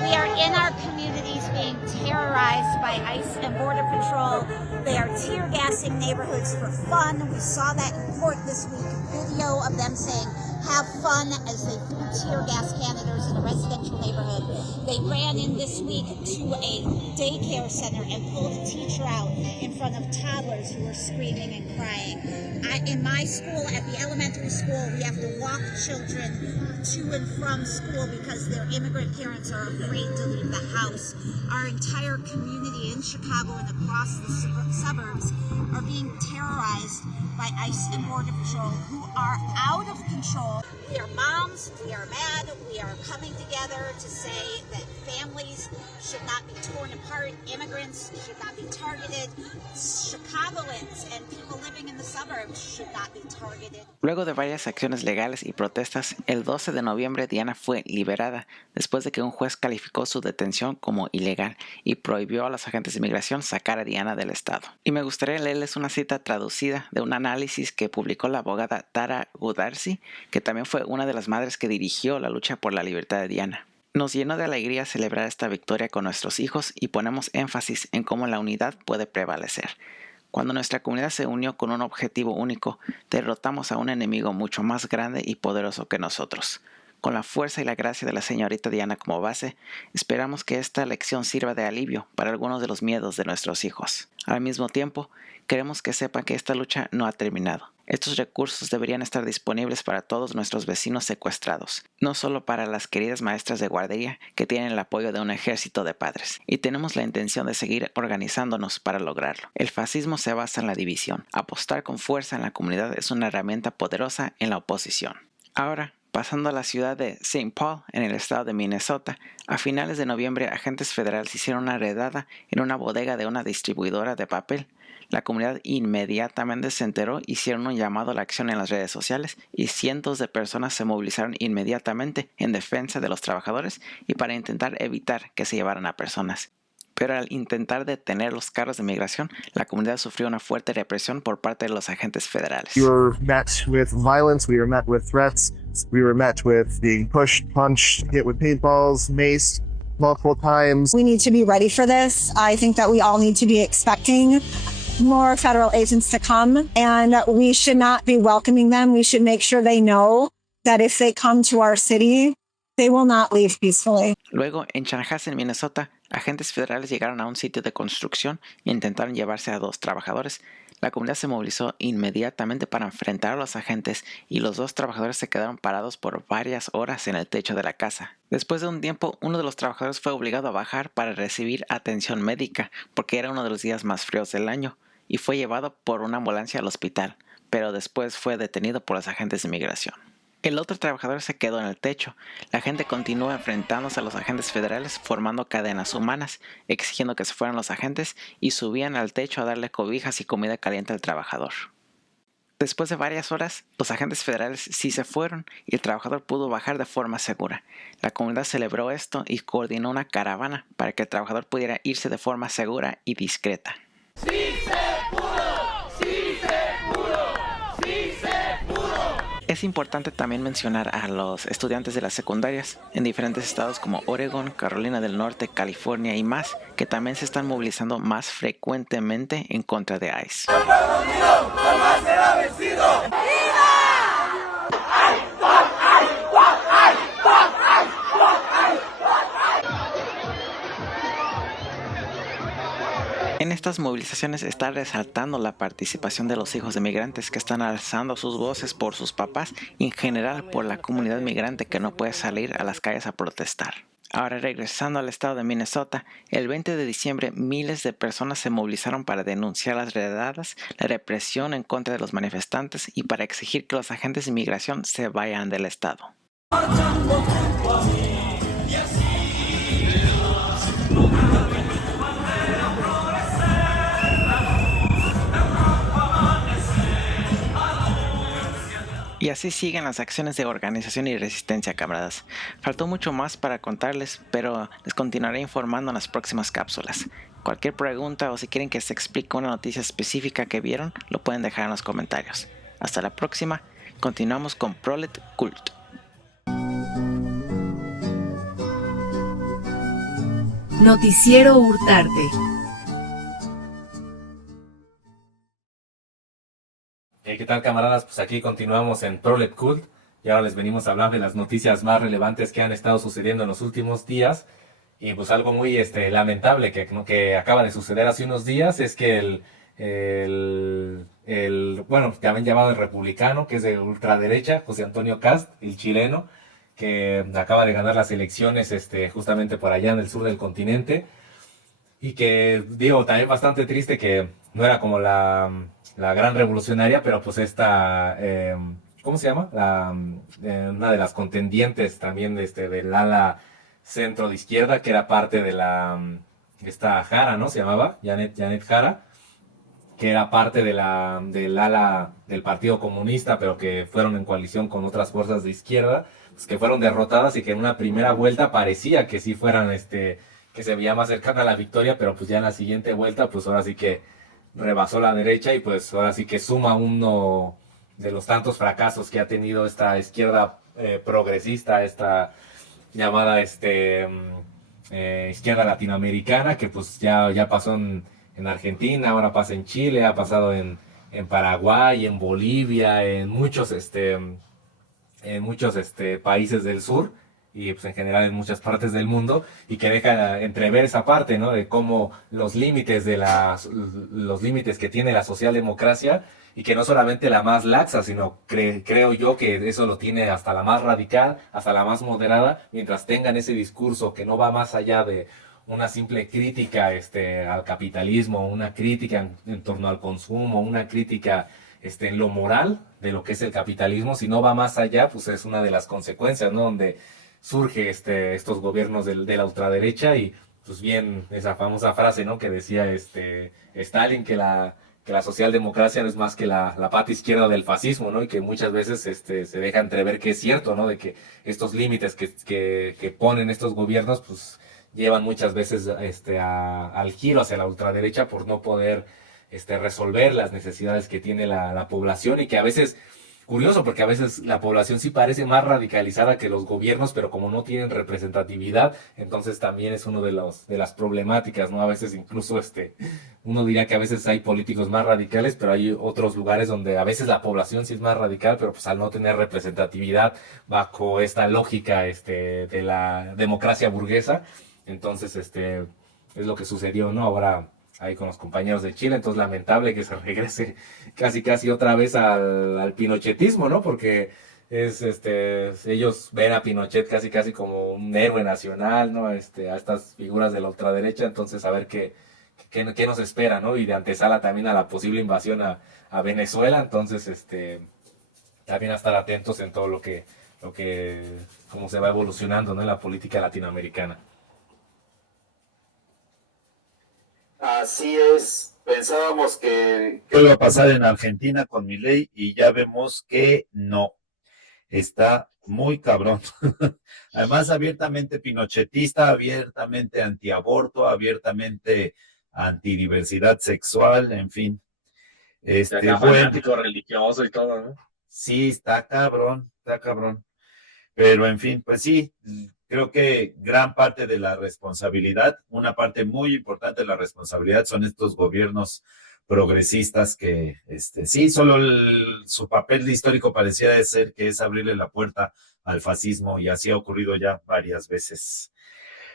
We are in our communities being terrorized by ICE and Border Patrol. They are tear gassing neighborhoods for fun. We saw that in court this week, video of them saying, have fun, as they threw tear gas canisters in a residential neighborhood. They ran in this week to a daycare center and pulled a teacher out in front of toddlers who were screaming and crying. In my school, at the elementary school, we have to walk children to and from school because their immigrant parents are afraid to leave the house. Our entire community in Chicago and across the suburbs are being terrorized by ICE and Border Patrol, who are out of control. We are moms, we are mad, we are coming together to say that families should not be torn apart, immigrants should not be targeted, Chicagoans and people living in the suburbs should not be targeted. Luego de varias acciones legales y protestas, el 12 de noviembre Diana fue liberada después de que un juez calificó su detención como ilegal y prohibió a los agentes de inmigración sacar a Diana del estado. Y me gustaría leerles una cita traducida de un análisis que publicó la abogada Tara Goodarzi, que también fue una de las madres que dirigió la lucha por la libertad de Diana. Nos llenó de alegría celebrar esta victoria con nuestros hijos y ponemos énfasis en cómo la unidad puede prevalecer. Cuando nuestra comunidad se unió con un objetivo único, derrotamos a un enemigo mucho más grande y poderoso que nosotros. Con la fuerza y la gracia de la señorita Diana como base, esperamos que esta lección sirva de alivio para algunos de los miedos de nuestros hijos. Al mismo tiempo, queremos que sepan que esta lucha no ha terminado. Estos recursos deberían estar disponibles para todos nuestros vecinos secuestrados, no solo para las queridas maestras de guardería que tienen el apoyo de un ejército de padres. Y tenemos la intención de seguir organizándonos para lograrlo. El fascismo se basa en la división. Apostar con fuerza en la comunidad es una herramienta poderosa en la oposición. Ahora, Pasando a la ciudad de St. Paul, en el estado de Minnesota, a finales de noviembre agentes federales hicieron una redada en una bodega de una distribuidora de papel. La comunidad inmediatamente se enteró, hicieron un llamado a la acción en las redes sociales y cientos de personas se movilizaron inmediatamente en defensa de los trabajadores y para intentar evitar que se llevaran a personas. Pero al intentar detener los carros de migración, la comunidad sufrió una fuerte represión por parte de los agentes federales. We were met with violence, we were met with threats, we were met with being pushed, punched, hit with paintballs, maced multiple times. We need to be ready for this. I think that we all need to be expecting more federal agents to come, and we should not be welcoming them. We should make sure they know that if they come to our city, they will not leave peacefully. Luego, en Chanhassen, Minnesota, agentes federales llegaron a un sitio de construcción e intentaron llevarse a 2 trabajadores. La comunidad se movilizó inmediatamente para enfrentar a los agentes y los 2 trabajadores se quedaron parados por varias horas en el techo de la casa. Después de un tiempo, uno de los trabajadores fue obligado a bajar para recibir atención médica porque era uno de los días más fríos del año y fue llevado por una ambulancia al hospital, pero después fue detenido por los agentes de inmigración. El otro trabajador se quedó en el techo. La gente continúa enfrentándose a los agentes federales formando cadenas humanas, exigiendo que se fueran los agentes y subían al techo a darle cobijas y comida caliente al trabajador. Después de varias horas, los agentes federales sí se fueron y el trabajador pudo bajar de forma segura. La comunidad celebró esto y coordinó una caravana para que el trabajador pudiera irse de forma segura y discreta. ¡Sí se pudo! ¡Sí se pudo! ¡Sí se pudo! Es importante también mencionar a los estudiantes de las secundarias en diferentes estados como Oregon, Carolina del Norte, California y más, que también se están movilizando más frecuentemente en contra de ICE. En estas movilizaciones está resaltando la participación de los hijos de migrantes que están alzando sus voces por sus papás y en general por la comunidad migrante que no puede salir a las calles a protestar. Ahora regresando al estado de Minnesota, el 20 de diciembre miles de personas se movilizaron para denunciar las redadas, la represión en contra de los manifestantes y para exigir que los agentes de inmigración se vayan del estado. Y así siguen las acciones de organización y resistencia, camaradas. Faltó mucho más para contarles, pero les continuaré informando en las próximas cápsulas. Cualquier pregunta o si quieren que se explique una noticia específica que vieron, lo pueden dejar en los comentarios. Hasta la próxima, continuamos con Prolet Cult. Noticiero Hurtarte. ¿Qué tal, camaradas? Pues aquí continuamos en Prolet Cult y ahora les venimos a hablar de las noticias más relevantes que han estado sucediendo en los últimos días. Y pues algo muy lamentable que acaba de suceder hace unos días es que bueno, también llamado el republicano, que es de ultraderecha, José Antonio Kast, el chileno, que acaba de ganar las elecciones justamente por allá en el sur del continente. Y que, digo, también bastante triste que no era como la gran revolucionaria, pero pues ¿cómo se llama? Una de las contendientes también del ala centro de izquierda, que era parte de esta Jara, ¿no? Se llamaba Janet Jara, que era parte del ala del Partido Comunista, pero que fueron en coalición con otras fuerzas de izquierda, pues que fueron derrotadas y que en una primera vuelta parecía que sí fueran, que se veía más cercana a la victoria, pero pues ya en la siguiente vuelta, pues ahora sí que rebasó la derecha y pues ahora sí que suma uno de los tantos fracasos que ha tenido esta izquierda progresista, esta llamada izquierda latinoamericana, que pues ya pasó en Argentina, ahora pasa en Chile, ha pasado en Paraguay, en Bolivia, en muchos países del sur y pues en general en muchas partes del mundo, y que deja entrever esa parte, ¿no? De cómo los límites que tiene la socialdemocracia, y que no solamente la más laxa, sino creo yo que eso lo tiene hasta la más radical, hasta la más moderada, mientras tengan ese discurso que no va más allá de una simple crítica al capitalismo, una crítica en torno al consumo, una crítica en lo moral de lo que es el capitalismo, si no va más allá, pues es una de las consecuencias, ¿no? Donde surge estos gobiernos de la ultraderecha y pues bien esa famosa frase, ¿no? Que decía Stalin que la socialdemocracia no es más que la pata izquierda del fascismo, ¿no? Y que muchas veces se deja entrever que es cierto, ¿no? De que estos límites que ponen estos gobiernos, pues llevan muchas veces al giro hacia la ultraderecha por no poder resolver las necesidades que tiene la población y que a veces, curioso, porque a veces la población sí parece más radicalizada que los gobiernos, pero como no tienen representatividad, entonces también es uno de las problemáticas, ¿no? A veces incluso uno diría que a veces hay políticos más radicales, pero hay otros lugares donde a veces la población sí es más radical, pero pues al no tener representatividad bajo esta lógica de la democracia burguesa, entonces es lo que sucedió, ¿no? Ahora ahí con los compañeros de Chile, entonces lamentable que se regrese casi otra vez al pinochetismo, ¿no? Porque ellos ven a Pinochet casi como un héroe nacional, ¿no? A estas figuras de la ultraderecha, entonces a ver qué nos espera, ¿no? Y de antesala también a la posible invasión a Venezuela, entonces también a estar atentos en todo cómo se va evolucionando, ¿no? En la política latinoamericana. Así es, pensábamos que iba a pasar en Argentina con Milei y ya vemos que no, está muy cabrón. Además, abiertamente pinochetista, abiertamente antiaborto, abiertamente antidiversidad sexual, en fin. Fanático religioso y todo, ¿no? Sí, está cabrón, está cabrón. Pero en fin, pues sí, creo que gran parte de la responsabilidad, una parte muy importante de la responsabilidad son estos gobiernos progresistas que, sí, solo su papel histórico parecía de ser que es abrirle la puerta al fascismo y así ha ocurrido ya varias veces.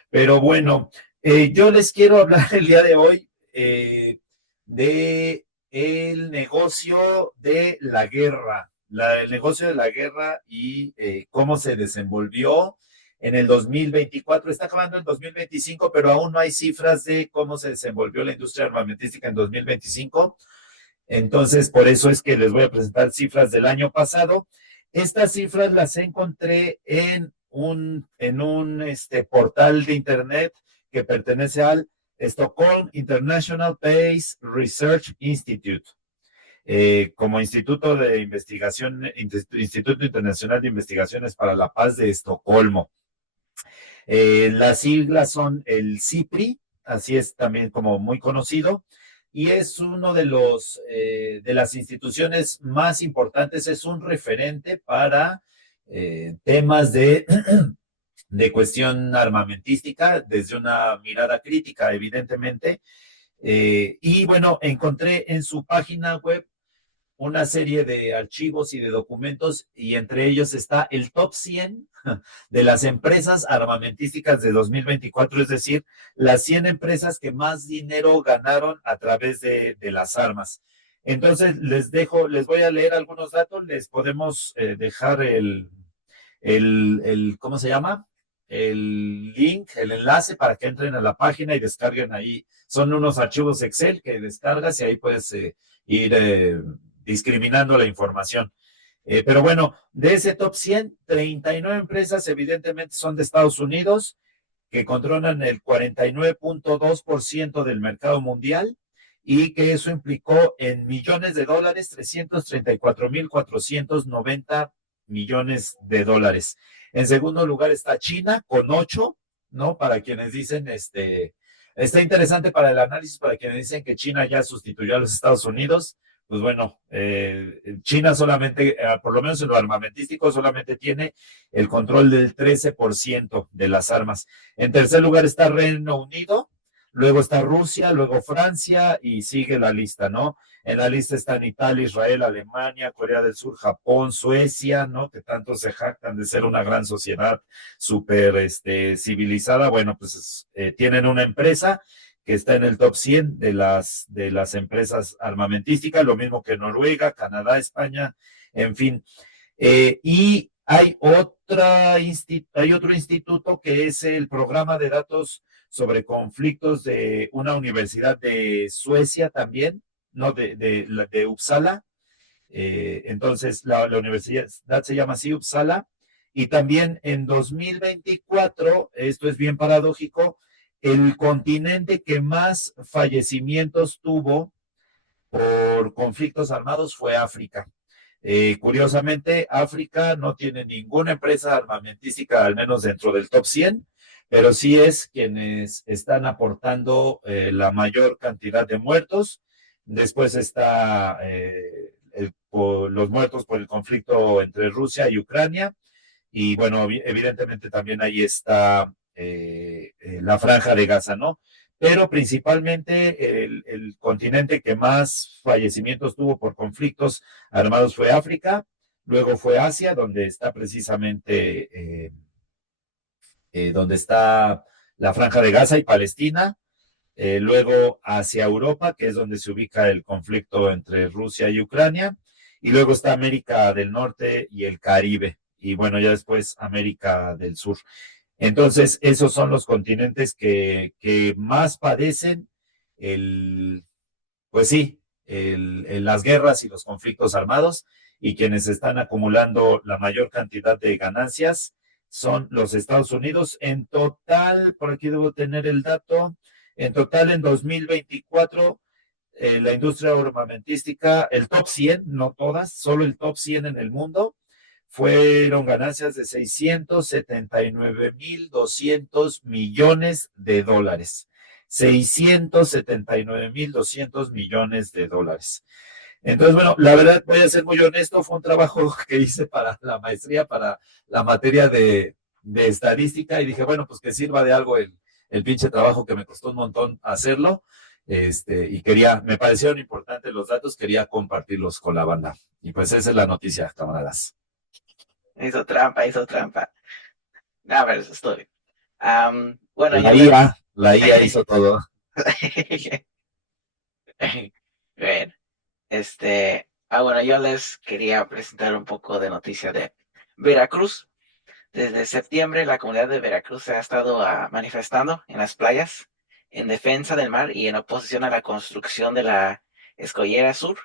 Pero bueno, yo les quiero hablar el día de hoy de el negocio de la guerra. El negocio de la guerra y cómo se desenvolvió en el 2024. Está acabando el 2025, pero aún no hay cifras de cómo se desenvolvió la industria armamentística en 2025. Entonces, por eso es que les voy a presentar cifras del año pasado. Estas cifras las encontré en un portal de internet que pertenece al Stockholm International Peace Research Institute. Como Instituto de Investigación, Instituto Internacional de Investigaciones para la Paz de Estocolmo. Las siglas son el CIPRI, así es también como muy conocido, y es uno de las instituciones más importantes, es un referente para temas de cuestión armamentística desde una mirada crítica, evidentemente. Y bueno, encontré en su página web una serie de archivos y de documentos y entre ellos está el top 100 de las empresas armamentísticas de 2024, es decir, las 100 empresas que más dinero ganaron a través de las armas. Entonces, les voy a leer algunos datos, les podemos dejar ¿cómo se llama? El link, el enlace para que entren a la página y descarguen ahí. Son unos archivos Excel que descargas y ahí puedes ir discriminando la información. Pero bueno, de ese top 100, 39 empresas evidentemente son de Estados Unidos, que controlan el 49.2% del mercado mundial y que eso implicó en millones de dólares, 334,490 millones de dólares. En segundo lugar está China con 8, ¿no? Para quienes dicen, está interesante para el análisis, para quienes dicen que China ya sustituyó a los Estados Unidos. Pues bueno, China solamente, por lo menos en lo armamentístico, solamente tiene el control del 13% de las armas. En tercer lugar está Reino Unido, luego está Rusia, luego Francia y sigue la lista, ¿no? En la lista están Italia, Israel, Alemania, Corea del Sur, Japón, Suecia, ¿no? Que tanto se jactan de ser una gran sociedad súper civilizada. Bueno, pues tienen una empresa que está en el top 100 de las empresas armamentísticas, lo mismo que Noruega, Canadá, España, en fin. Y hay otro instituto que es el Programa de Datos sobre Conflictos de una universidad de Suecia también, no de Uppsala, Entonces, la universidad se llama así, Uppsala, y también en 2024, esto es bien paradójico, el continente que más fallecimientos tuvo por conflictos armados fue África. Curiosamente, África no tiene ninguna empresa armamentística, al menos dentro del top 100, pero sí es quienes están aportando la mayor cantidad de muertos. Después está los muertos por el conflicto entre Rusia y Ucrania. Y bueno, evidentemente también ahí está la franja de Gaza, ¿no? Pero principalmente el continente que más fallecimientos tuvo por conflictos armados fue África, luego fue Asia, donde está precisamente donde está la franja de Gaza y Palestina, luego hacia Europa, que es donde se ubica el conflicto entre Rusia y Ucrania, y luego está América del Norte y el Caribe, y bueno, ya después América del Sur. Entonces, esos son los continentes que más padecen pues sí, las guerras y los conflictos armados, y quienes están acumulando la mayor cantidad de ganancias son los Estados Unidos. En total, por aquí debo tener el dato, en total en 2024, la industria armamentística, el top 100, no todas, solo el top 100 en el mundo, fueron ganancias de 679,200 millones de dólares. 679,200 millones de dólares. Entonces, bueno, la verdad, voy a ser muy honesto, fue un trabajo que hice para la maestría, para la materia de estadística, y dije, bueno, pues que sirva de algo el pinche trabajo que me costó un montón hacerlo, y me parecieron importantes los datos, quería compartirlos con la banda. Y pues esa es la noticia, camaradas. Hizo trampa. A ver, eso estoy. Bueno, La IA hizo todo. Bien. Bueno, yo les quería presentar un poco de noticia de Veracruz. Desde septiembre, la comunidad de Veracruz se ha estado manifestando en las playas en defensa del mar y en oposición a la construcción de la Escollera Sur,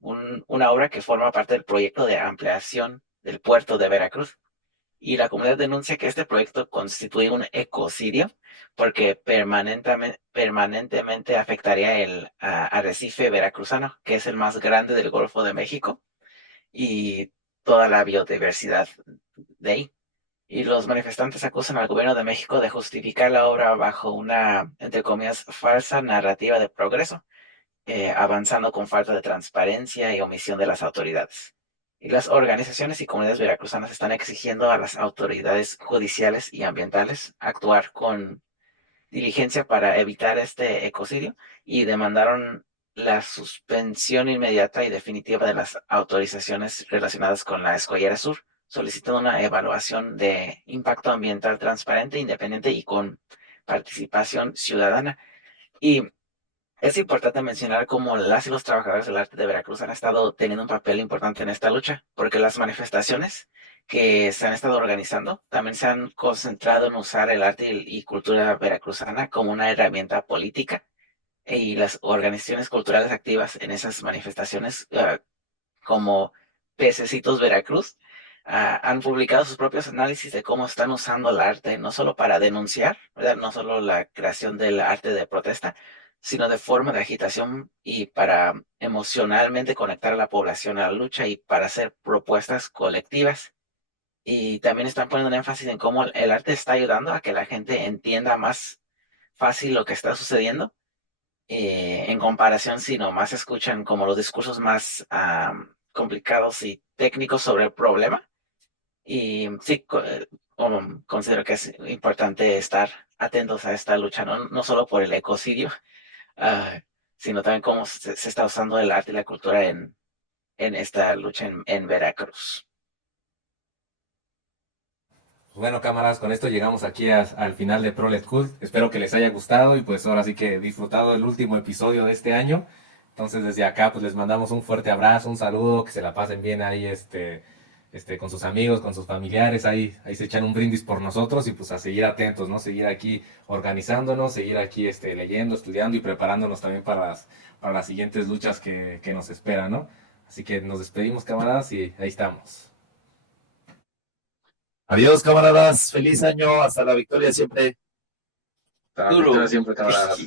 una obra que forma parte del proyecto de ampliación del puerto de Veracruz. Y la comunidad denuncia que este proyecto constituye un ecocidio porque permanentemente afectaría el arrecife veracruzano, que es el más grande del Golfo de México, y toda la biodiversidad de ahí. Y los manifestantes acusan al gobierno de México de justificar la obra bajo una, entre comillas, falsa narrativa de progreso, avanzando con falta de transparencia y omisión de las autoridades. Y las organizaciones y comunidades veracruzanas están exigiendo a las autoridades judiciales y ambientales actuar con diligencia para evitar este ecocidio, y demandaron la suspensión inmediata y definitiva de las autorizaciones relacionadas con la Escollera Sur, solicitando una evaluación de impacto ambiental transparente, independiente y con participación ciudadana. Y es importante mencionar cómo las y los trabajadores del arte de Veracruz han estado teniendo un papel importante en esta lucha, porque las manifestaciones que se han estado organizando también se han concentrado en usar el arte y cultura veracruzana como una herramienta política, y las organizaciones culturales activas en esas manifestaciones, como Pececitos Veracruz, han publicado sus propios análisis de cómo están usando el arte, no solo para denunciar, ¿verdad? No solo la creación del arte de protesta, sino de forma de agitación y para emocionalmente conectar a la población a la lucha y para hacer propuestas colectivas. Y también están poniendo un énfasis en cómo el arte está ayudando a que la gente entienda más fácil lo que está sucediendo, en comparación si nomás escuchan como los discursos más complicados y técnicos sobre el problema. Y sí, considero que es importante estar atentos a esta lucha, no solo por el ecocidio, sino también cómo se está usando el arte y la cultura en esta lucha en Veracruz. Bueno, cámaras, con esto llegamos aquí al final de Prolet Cult. Espero que les haya gustado y pues ahora sí que disfrutado el último episodio de este año. Entonces desde acá pues les mandamos un fuerte abrazo, un saludo, que se la pasen bien ahí con sus amigos, con sus familiares, ahí se echan un brindis por nosotros y pues a seguir atentos, ¿no? Seguir aquí organizándonos, seguir aquí leyendo, estudiando y preparándonos también para las siguientes luchas que nos esperan, ¿no? Así que nos despedimos, camaradas, y ahí estamos. Adiós, camaradas. Feliz año. Hasta la victoria siempre. Hasta la victoria siempre, camaradas.